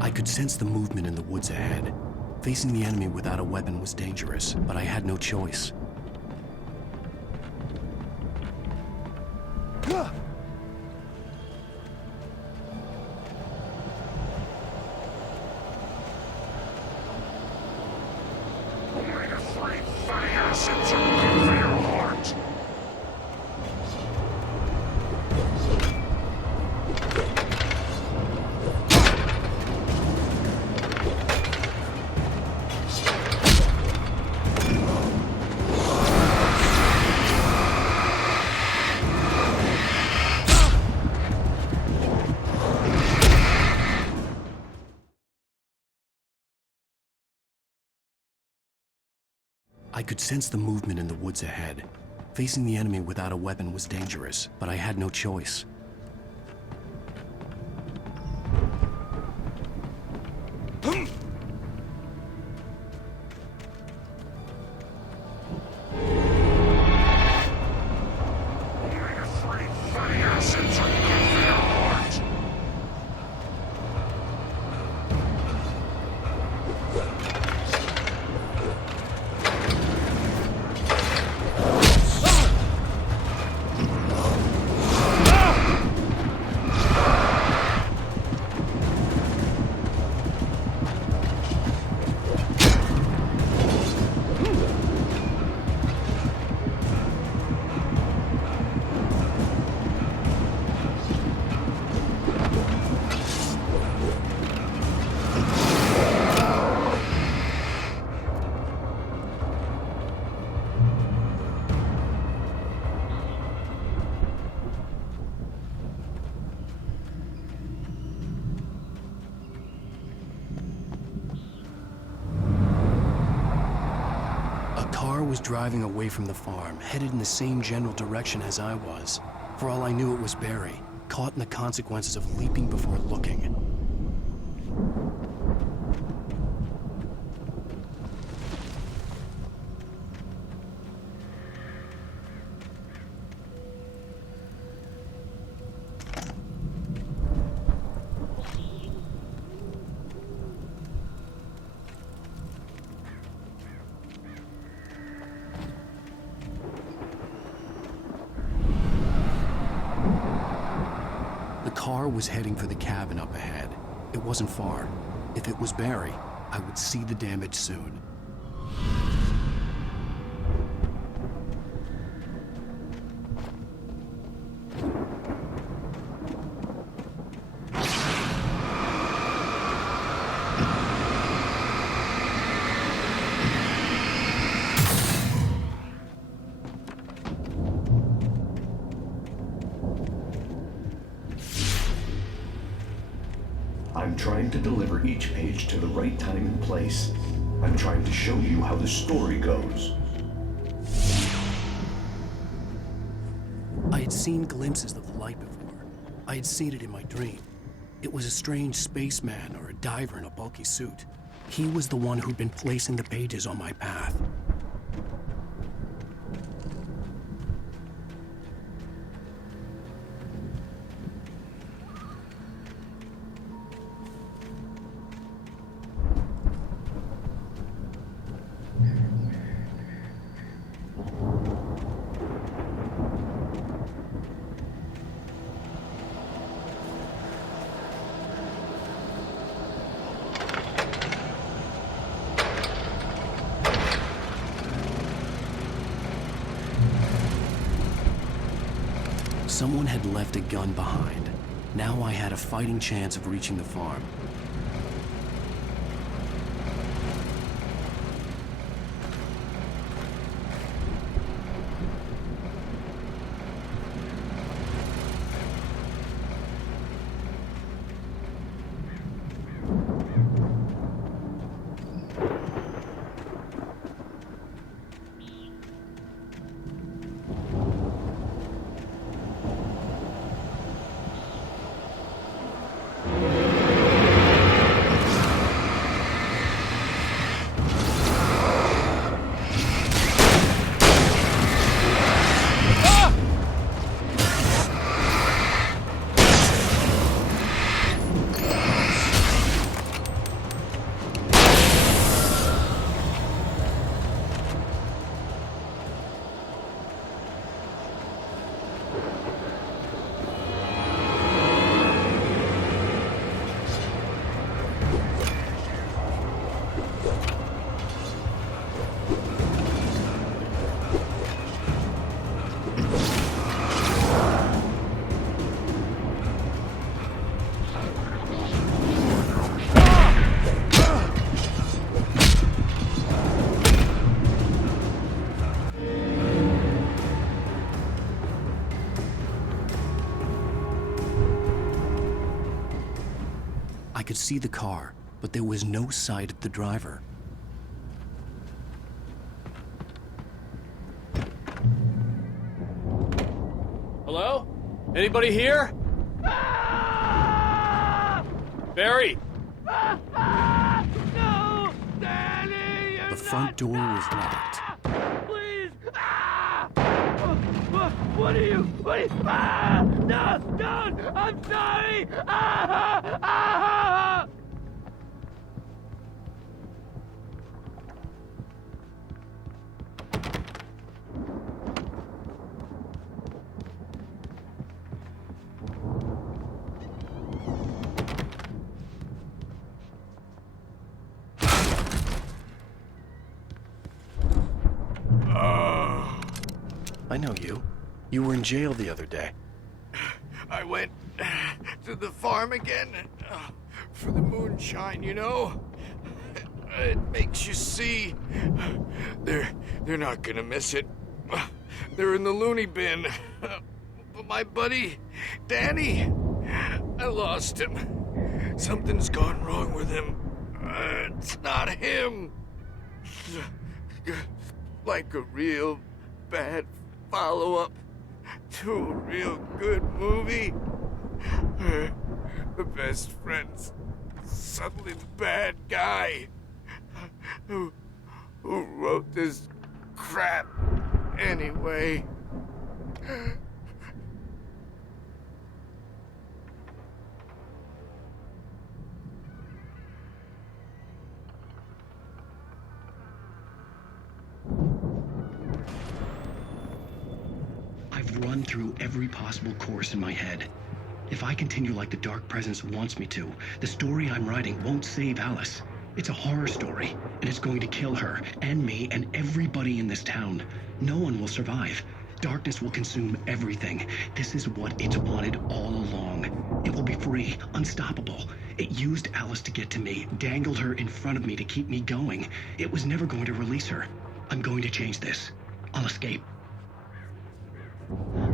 I could sense the movement in the woods ahead. Facing the enemy without a weapon was dangerous, but I had no choice. I could sense the movement in the woods ahead. Facing the enemy without a weapon was dangerous, but I had no choice. car was driving away from the farm, headed in the same general direction as I was. For all I knew, it was Barry, caught in the consequences of leaping before looking. The car was heading for the cabin up ahead. It wasn't far. If it was Barry, I would see the damage soon. I'm trying to deliver each page to the right time and place. I'm trying to show you how the story goes. I had seen glimpses of the light before. I had seen it in my dream. It was a strange spaceman or a diver in a bulky suit. He was the one who'd been placing the pages on my path. Someone had left a gun behind. Now I had a fighting chance of reaching the farm. I could see the car, but there was no sight of the driver. Hello? Anybody here? Barry! No! Danny! The front door was locked. Please! What are you? What are you? No! Don't! I'm sorry! I know you. You were in jail the other day. I went to the farm again for the moonshine, you know? It makes you see. They're not gonna miss it. They're in the loony bin. But my buddy, Danny, I lost him. Something's gone wrong with him. It's not him. like a real bad follow-up to a real good movie. The best friend's suddenly the bad guy who wrote this crap anyway. I've run through every possible course in my head. If I continue like the Dark Presence wants me to, the story I'm writing won't save Alice. It's a horror story, and it's going to kill her, and me, and everybody in this town. No one will survive. Darkness will consume everything. This is what it's wanted all along. It will be free, unstoppable. It used Alice to get to me, dangled her in front of me to keep me going. It was never going to release her. I'm going to change this. I'll escape.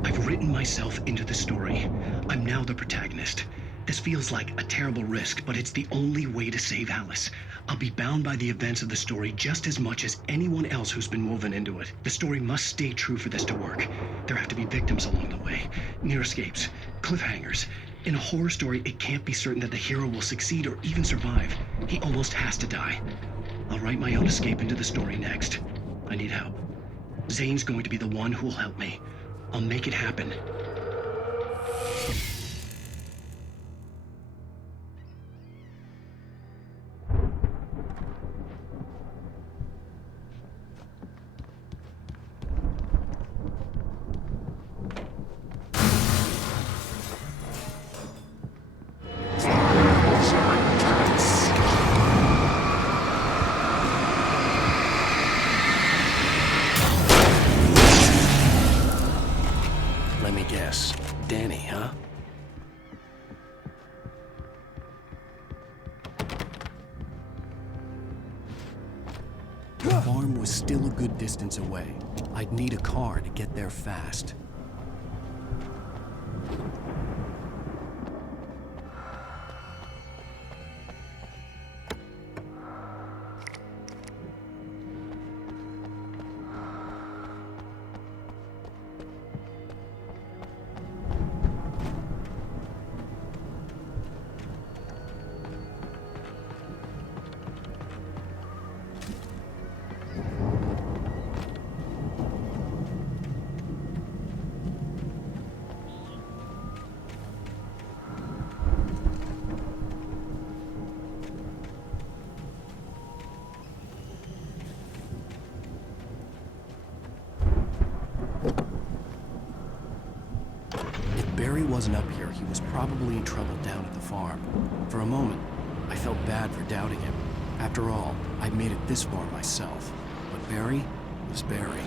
I've written myself into the story. I'm now the protagonist. This feels like a terrible risk, but it's the only way to save Alice. I'll be bound by the events of the story just as much as anyone else who's been woven into it. The story must stay true for this to work. There have to be victims along the way, near escapes, cliffhangers. In a horror story, it can't be certain that the hero will succeed or even survive. He almost has to die. I'll write my own escape into the story next. I need help. Zane's going to be the one who will help me. I'll make it happen. Let me guess. Danny, huh? The farm was still a good distance away. I'd need a car to get there fast. Barry wasn't up here, he was probably in trouble down at the farm. For a moment, I felt bad for doubting him. After all, I'd made it this far myself. But Barry was Barry.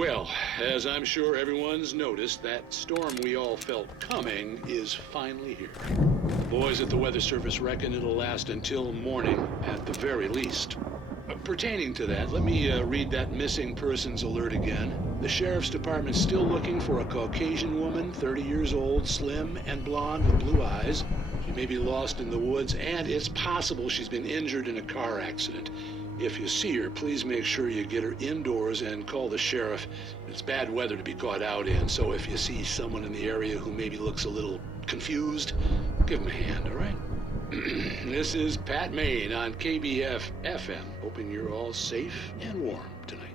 Well, as I'm sure everyone's noticed, that storm we all felt coming is finally here. Boys at the Weather Service reckon it'll last until morning at the very least. Pertaining to that, let me read that missing persons alert again. The Sheriff's Department's still looking for a Caucasian woman, 30 years old, slim and blonde with blue eyes. She may be lost in the woods, and it's possible she's been injured in a car accident. If you see her, please make sure you get her indoors and call the sheriff. It's bad weather to be caught out in, so if you see someone in the area who maybe looks a little confused, give him a hand, all right? This is Pat Maine on KBF FM, hoping you're all safe and warm tonight.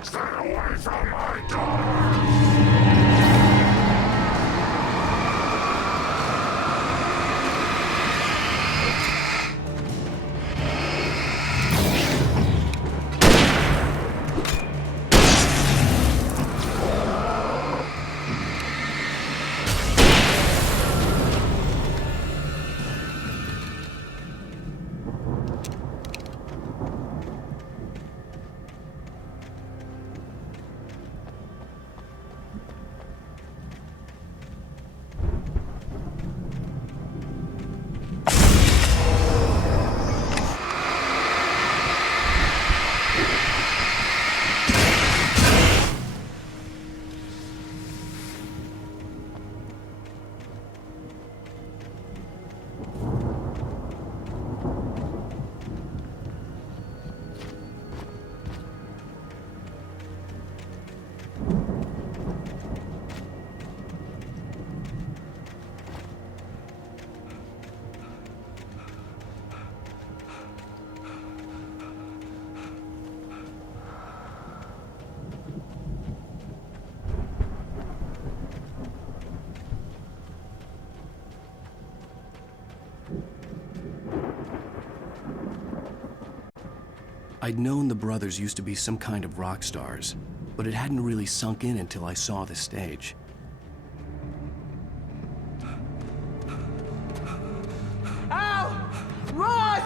Stay away from my door! I'd known the brothers used to be some kind of rock stars, but it hadn't really sunk in until I saw the stage. Al! Run!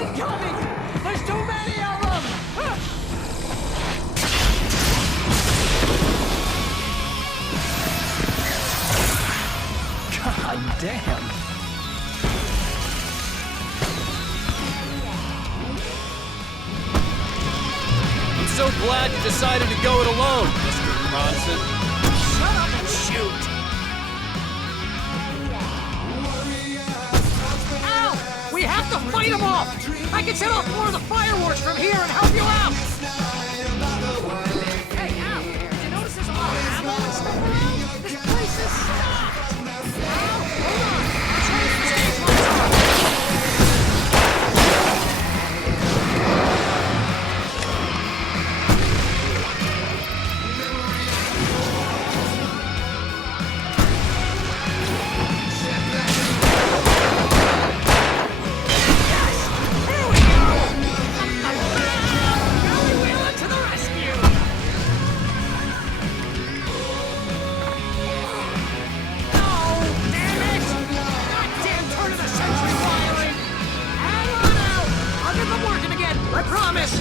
Incoming! There's too many of them! God damn! I'm so glad you decided to go it alone, Mr. Bronson. Shut up and shoot! Al! We have to fight them off! I can set off more of the fireworks from here and help you out! Hey, Al! Did you notice there's a lot of ammo and stuff around? This place is stocked! Al, hold on! I'm trying to stage lights off! I promise!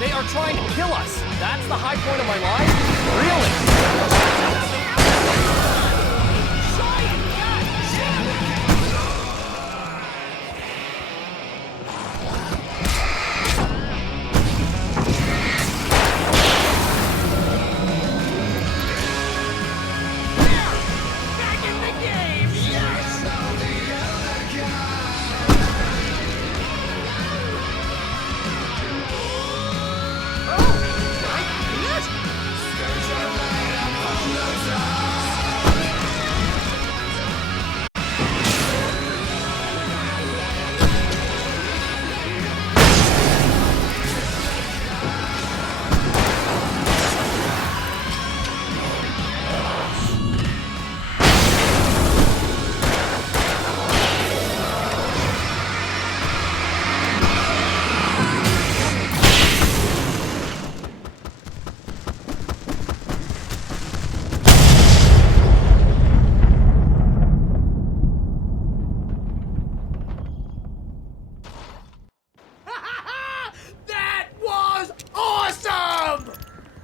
They are trying to kill us. That's the high point of my life? Really?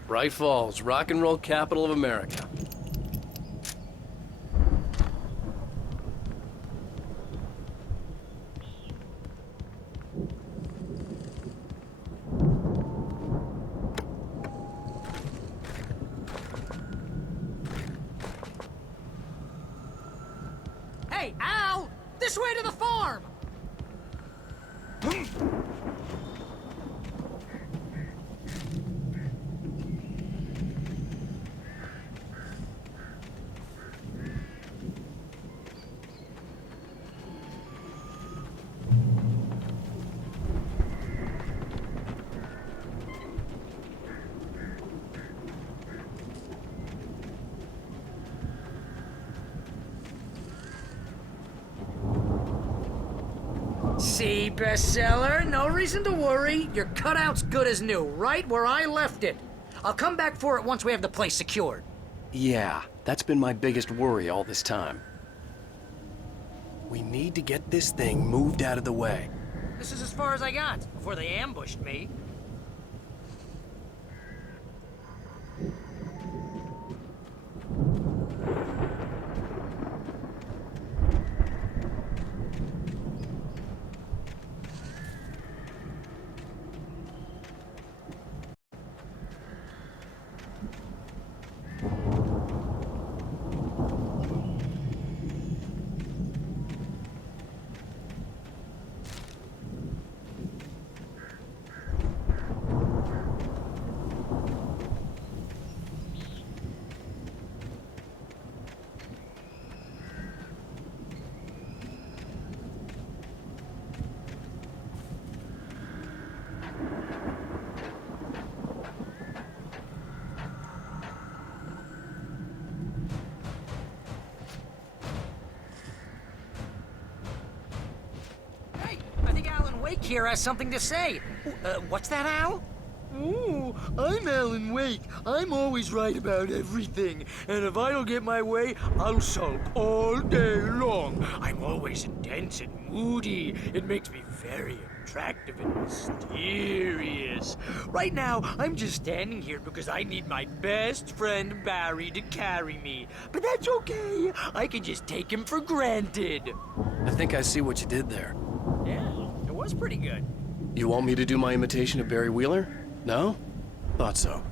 Bright Falls, rock and roll capital of America. Hey, Al! This way to the farm! See, bestseller, no reason to worry. Your cutout's good as new, right where I left it. I'll come back for it once we have the place secured. Yeah, that's been my biggest worry all this time. We need to get this thing moved out of the way. This is as far as I got before they ambushed me. Wake here has something to say. What's that, Al? Ooh, I'm Alan Wake. I'm always right about everything. And if I don't get my way, I'll sulk all day long. I'm always intense and moody. It makes me very attractive and mysterious. Right now, I'm just standing here because I need my best friend Barry to carry me. But that's okay. I can just take him for granted. I think I see what you did there. Yeah, it was pretty good. You want me to do my imitation of Barry Wheeler? No? Thought so.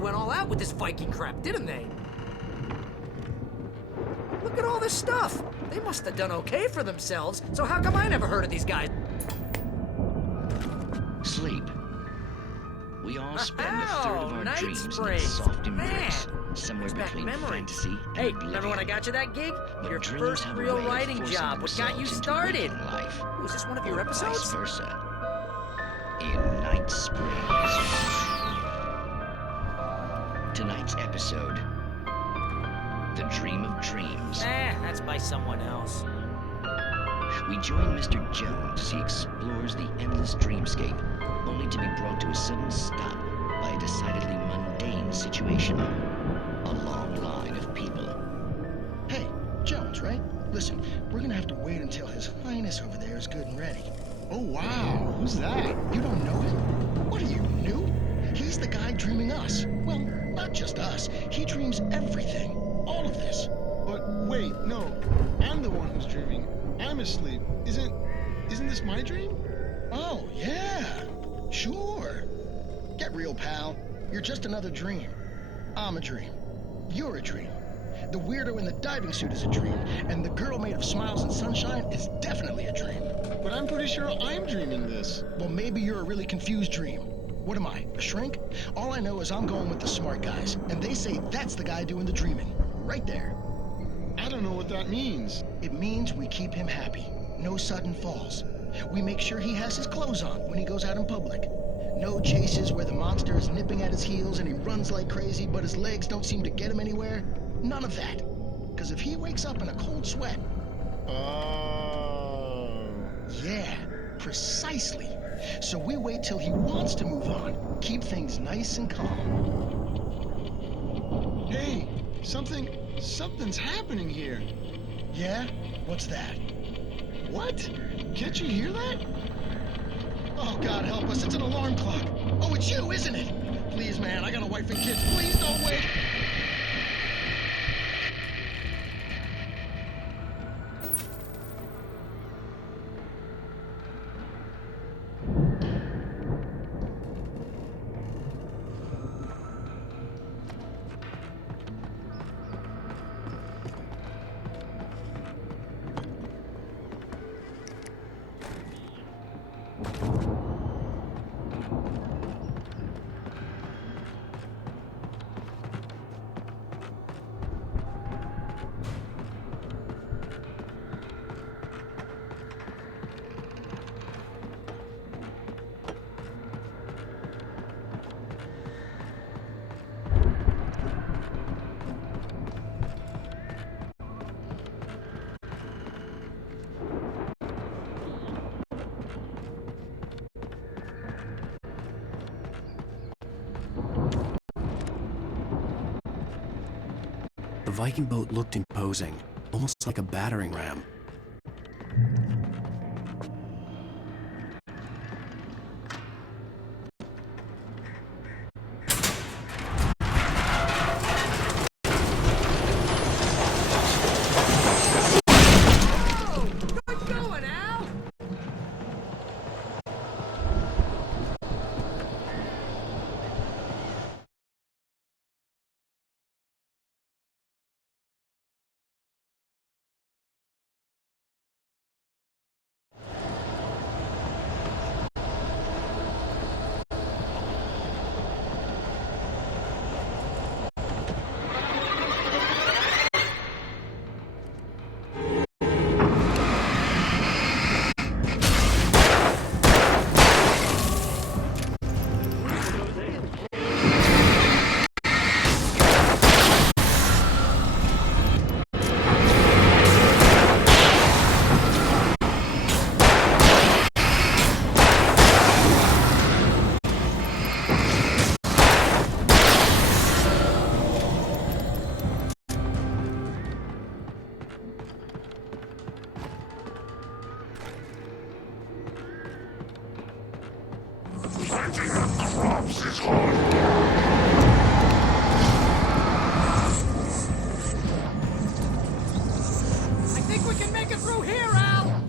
Went all out with this Viking crap, didn't they? Look at all this stuff. They must have done okay for themselves, so how come I never heard of these guys? Sleep. We all spend a third of our Night dreams in Springs. its soft embrace, Man, somewhere brings back between memories. fantasy and Hey, oblivion. remember when I got you that gig? But Your dreams first have a real way of writing forcing job. What got you themselves into started? waking life, Was this one of your or episodes? Vice versa. In Night Springs. Tonight's episode, The Dream of Dreams. That's by someone else. We join Mr. Jones as he explores the endless dreamscape, only to be brought to a sudden stop by a decidedly mundane situation. A long line of people. Hey, Jones, right? Listen, we're gonna have to wait until His Highness over there is good and ready. Oh, wow. Who's that? You don't know him? What are you, new? He's the guy dreaming us. Well, not just us. He dreams everything. All of this. But wait, no. I'm the one who's dreaming. I'm asleep. Isn't this my dream? Oh, yeah. Sure. Get real, pal. You're just another dream. I'm a dream. You're a dream. The weirdo in the diving suit is a dream, and the girl made of smiles and sunshine is definitely a dream. But I'm pretty sure I'm dreaming this. Well, maybe you're a really confused dream. What am I, a shrink? All I know is I'm going with the smart guys, and they say that's the guy doing the dreaming. Right there. I don't know what that means. It means we keep him happy. No sudden falls. We make sure he has his clothes on when he goes out in public. No chases where the monster is nipping at his heels and he runs like crazy, but his legs don't seem to get him anywhere. None of that. Because if he wakes up in a cold sweat... Oh... Yeah, precisely. So we wait till he wants to move on. Keep things nice and calm. Hey, something's happening here. Yeah? What's that? What? Can't you hear that? Oh, God help us, it's an alarm clock. Oh, it's you, isn't it? Please, man, I got a wife and kids. Please don't wait. The Viking boat looked imposing, almost like a battering ram. I think we can make it through here, Al!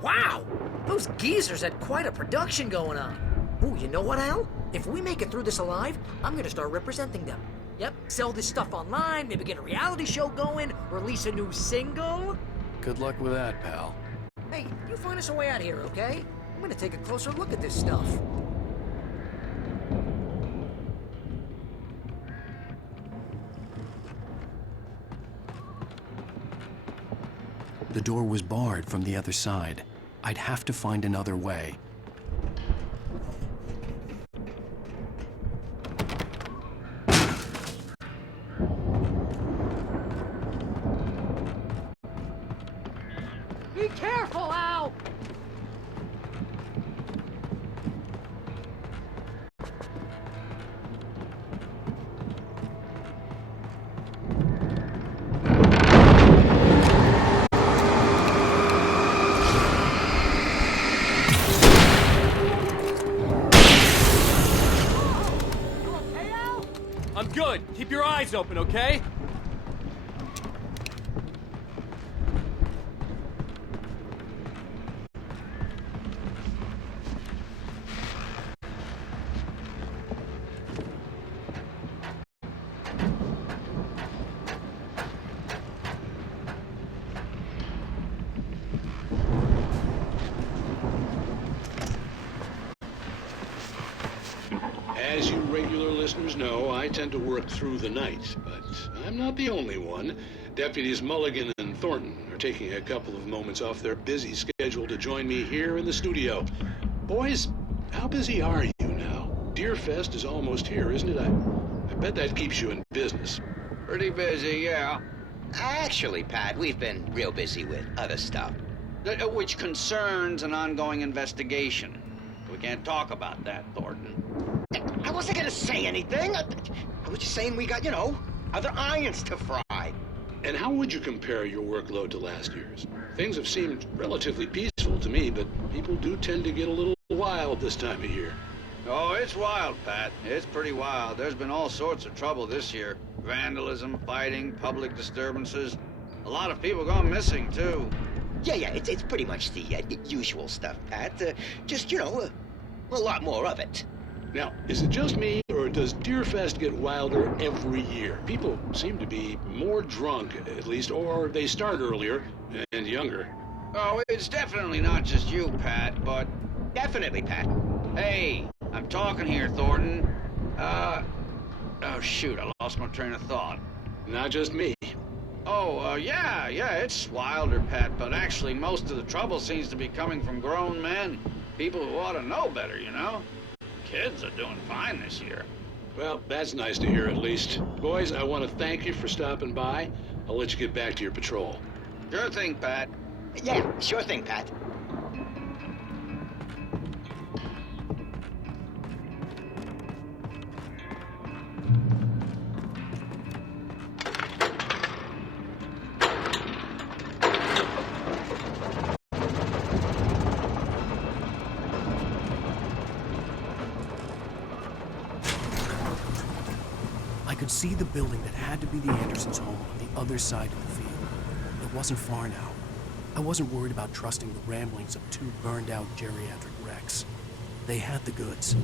Wow! Those geezers had quite a production going on. Ooh, you know what, Al? If we make it through this alive, I'm gonna start representing them. Yep, sell this stuff online, maybe get a reality show going, release a new single. Good luck with that, pal. Hey, you find us a way out of here, okay? I'm gonna take a closer look at this stuff. The door was barred from the other side. I'd have to find another way. Be careful, Al! I'm good. Keep your eyes open, okay? As you regular listeners know, I tend to work through the night, but I'm not the only one. Deputies Mulligan and Thornton are taking a couple of moments off their busy schedule to join me here in the studio. Boys, how busy are you now? Deerfest is almost here, isn't it? I bet that keeps you in business. Pretty busy, yeah. Actually, Pat, we've been real busy with other stuff, which concerns an ongoing investigation. We can't talk about that, Thornton. I wasn't gonna say anything. I was just saying we got, other irons to fry. And how would you compare your workload to last year's? Things have seemed relatively peaceful to me, but people do tend to get a little wild this time of year. Oh, it's wild, Pat. It's pretty wild. There's been all sorts of trouble this year. Vandalism, fighting, public disturbances. A lot of people gone missing, too. Yeah, it's pretty much the usual stuff, Pat. Just, a lot more of it. Now, is it just me, or does Deerfest get wilder every year? People seem to be more drunk, at least, or they start earlier and younger. Oh, it's definitely not just you, Pat, but... Definitely, Pat. Hey, I'm talking here, Thornton. Oh, shoot, I lost my train of thought. Not just me. Oh, yeah, it's wilder, Pat, but actually most of the trouble seems to be coming from grown men. People who ought to know better, Kids are doing fine this year. Well, that's nice to hear at least. Boys, I want to thank you for stopping by. I'll let you get back to your patrol. Sure thing, Pat. Yeah, sure thing, Pat. I could see the building that had to be the Andersons' home on the other side of the field. It wasn't far now. I wasn't worried about trusting the ramblings of two burned-out geriatric wrecks. They had the goods.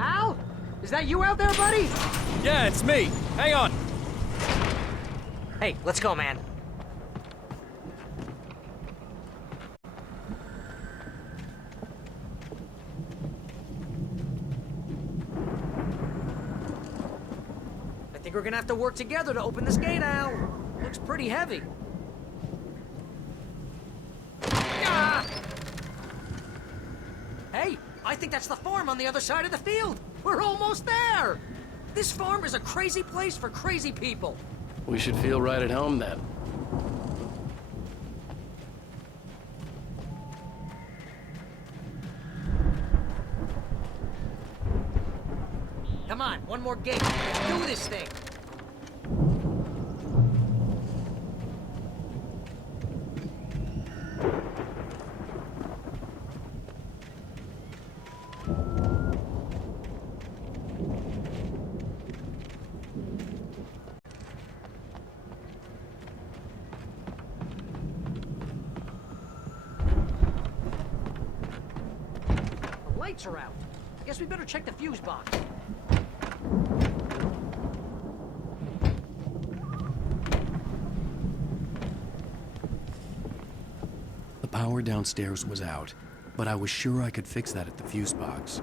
Al? Is that you out there, buddy? Yeah, it's me. Hang on. Hey, let's go, man. I think we're gonna have to work together to open this gate, Al. Looks pretty heavy. Ah! Hey, I think think that's the farm on the other side of the field. We're almost there. This farm is a crazy place for crazy people. We should feel right at home then. Come on, one more gate. Let's do this thing. The lights are out. I guess we better check the fuse box. The power downstairs was out, but I was sure I could fix that at the fuse box.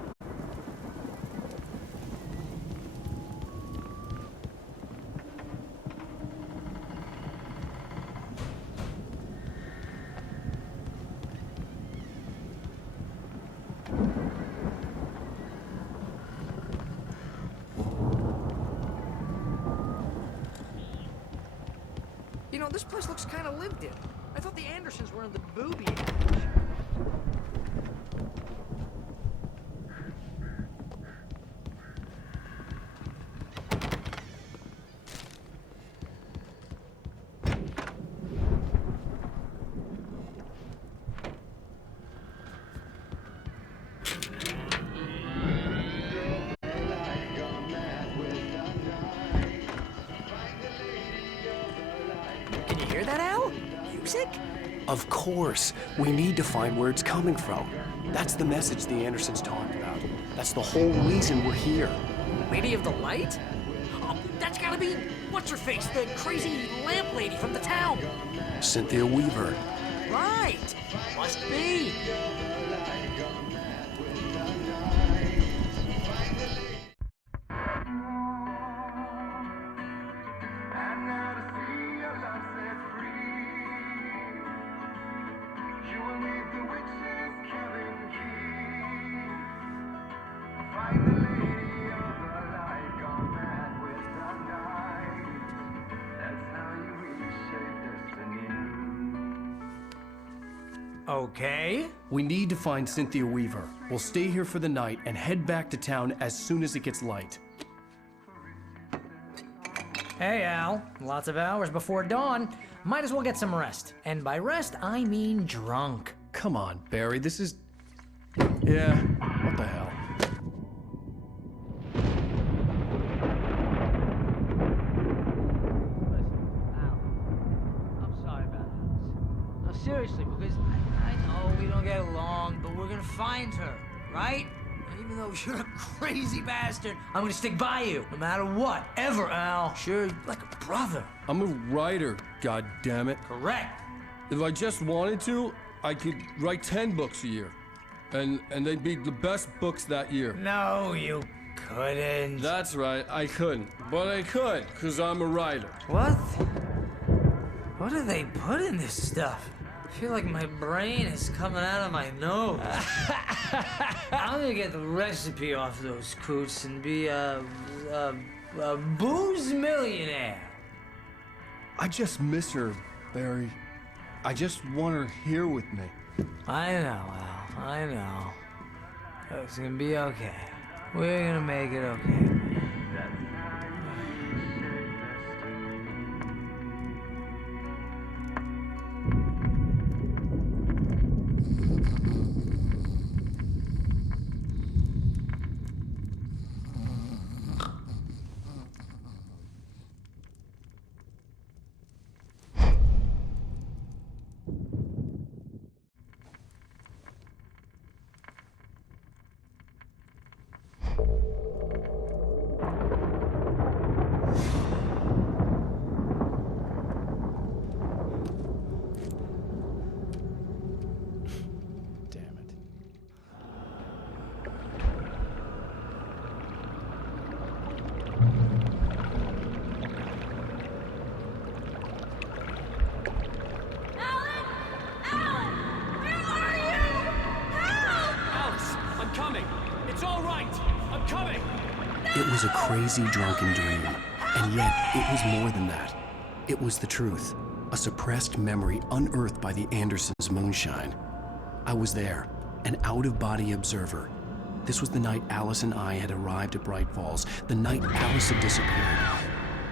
You know, this place looks kind of lived in. I thought the Andersons were in the booby age. Can you hear that, Al? Music? Of course. We need to find where it's coming from. That's the message the Andersons talked about. That's the whole reason we're here. Lady of the Light? Oh, that's gotta be what's-her-face, the crazy lamp lady from the town. Cynthia Weaver. Right. Must be. Okay. We need to find Cynthia Weaver. We'll stay here for the night and head back to town as soon as it gets light. Hey, Al. Lots of hours before dawn. Might as well get some rest. And by rest, I mean drunk. Come on, Barry, this is... Yeah, what the hell? I'm sorry about this. No, seriously, because I know we don't get along, but we're gonna find her, right? And even though you're a crazy bastard, I'm gonna stick by you, no matter what, ever, Al. Sure, like a brother. I'm a writer, goddammit. Correct. If I just wanted to, I could write 10 books a year. And they'd be the best books that year. No, you couldn't. That's right, I couldn't. But I could, because I'm a writer. What? What do they put in this stuff? I feel like my brain is coming out of my nose. I'm gonna get the recipe off those coots and be a booze millionaire. I just miss her, Barry. I just want her here with me. I know, Al. I know. It's gonna be okay. We're gonna make it okay. I'm coming! all right. I'm coming. It was a crazy, drunken dream, and yet it was more than that. It was the truth, a suppressed memory unearthed by the Andersons' moonshine. I was there, an out-of-body observer. This was the night Alice and I had arrived at Bright Falls, the night Alice had disappeared.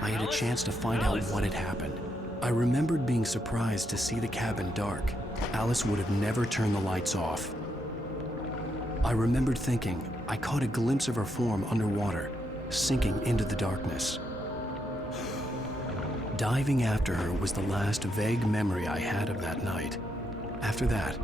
I had a chance to find out what had happened. I remembered being surprised to see the cabin dark. Alice would have never turned the lights off. I remembered thinking I caught a glimpse of her form underwater, sinking into the darkness. Diving after her was the last vague memory I had of that night. After that,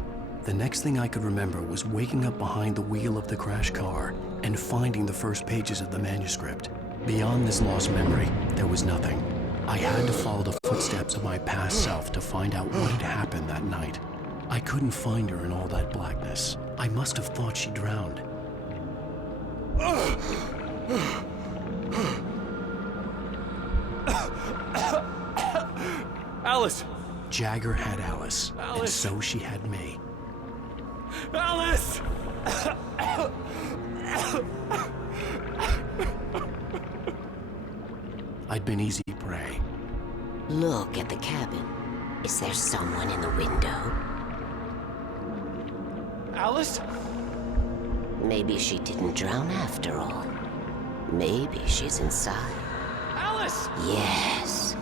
the next thing I could remember was waking up behind the wheel of the crashed car and finding the first pages of the manuscript. Beyond this lost memory, there was nothing. I had to follow the footsteps of my past self to find out what had happened that night. I couldn't find her in all that blackness. I must have thought she drowned. Alice! Jagger had Alice, and so she had me. Alice! I'd been easy prey. Look at the cabin. Is there someone in the window? Alice? Maybe she didn't drown after all. Maybe she's inside. Alice! Yes.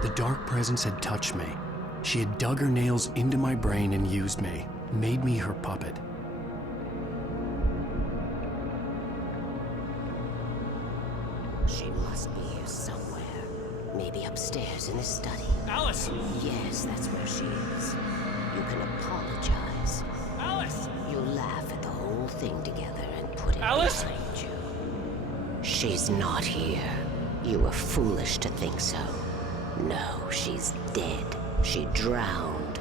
The dark presence had touched me. She had dug her nails into my brain and used me, made me her puppet. She must be here somewhere. Maybe upstairs in the study. Alice! Yes, that's where she is. You can apologize. Alice! You laugh at the whole thing together and put it Alice! behind you. She's not here. You were foolish to think so. No, she's dead. She drowned.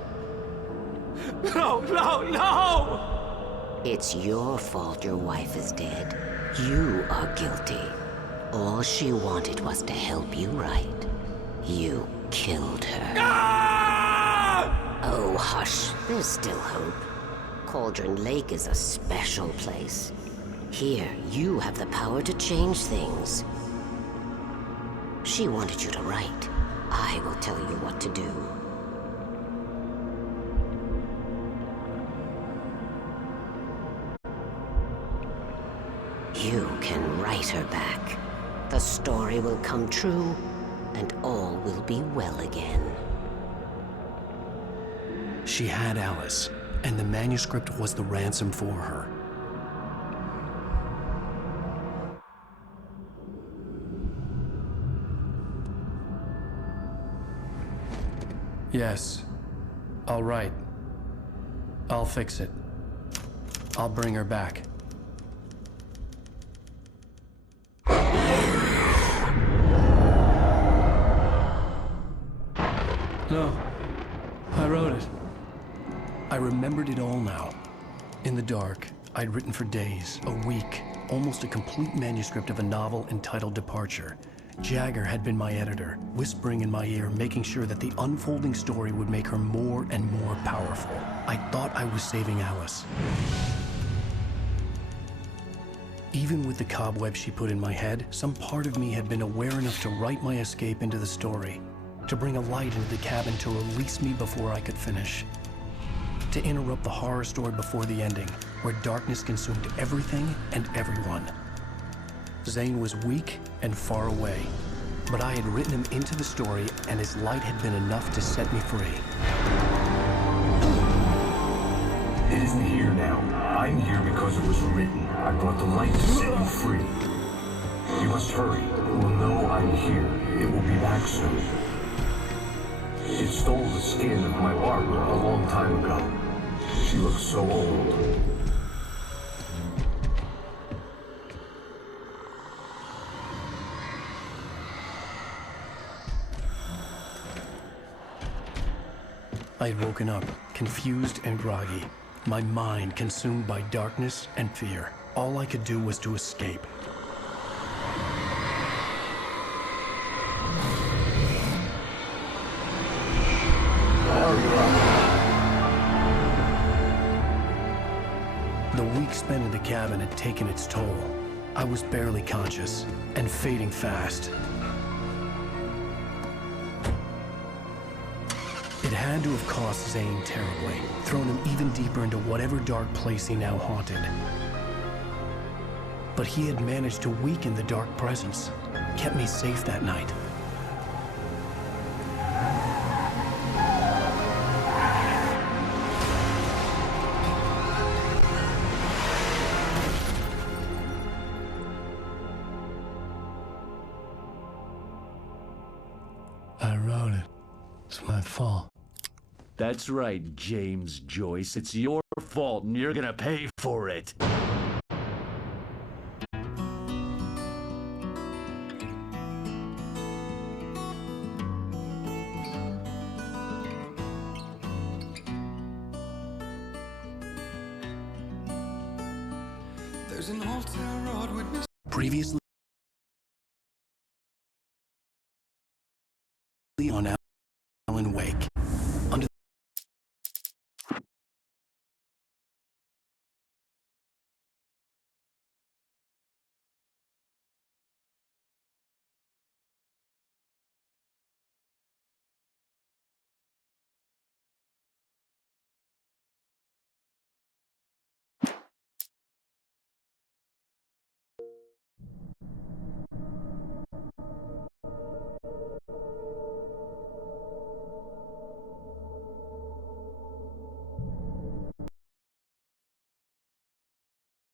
No, no, no! It's your fault your wife is dead. You are guilty. All she wanted was to help you right. You killed her. Ah! Oh, hush. There's still hope. Cauldron Lake is a special place. Here, you have the power to change things. She wanted you to write. I will tell you what to do. You can write her back. The story will come true, and all will be well again. She had Alice, and the manuscript was the ransom for her. Yes. All right. I'll fix it. I'll bring her back. No. I wrote it. I remembered it all now. In the dark, I'd written for days, a week, almost a complete manuscript of a novel entitled Departure. Jagger had been my editor, whispering in my ear, making sure that the unfolding story would make her more and more powerful. I thought I was saving Alice. Even with the cobweb she put in my head, some part of me had been aware enough to write my escape into the story, to bring a light into the cabin to release me before I could finish, to interrupt the horror story before the ending, where darkness consumed everything and everyone. Zane was weak and far away, but I had written him into the story, and his light had been enough to set me free. It isn't here now. I'm here because it was written. I brought the light to set you free. You must hurry. It will know I'm here. It will be back soon. It stole the skin of my Barbara a long time ago. She looks so old. I had woken up, confused and groggy, my mind consumed by darkness and fear. All I could do was to escape. spent in the cabin had taken its toll. I was barely conscious, and fading fast. It had to have cost Zane terribly, thrown him even deeper into whatever dark place he now haunted. But he had managed to weaken the dark presence, kept me safe that night. I wrote it. It's my fault. That's right, James Joyce. It's your fault, and you're gonna pay for it. There's an old town road with Previously on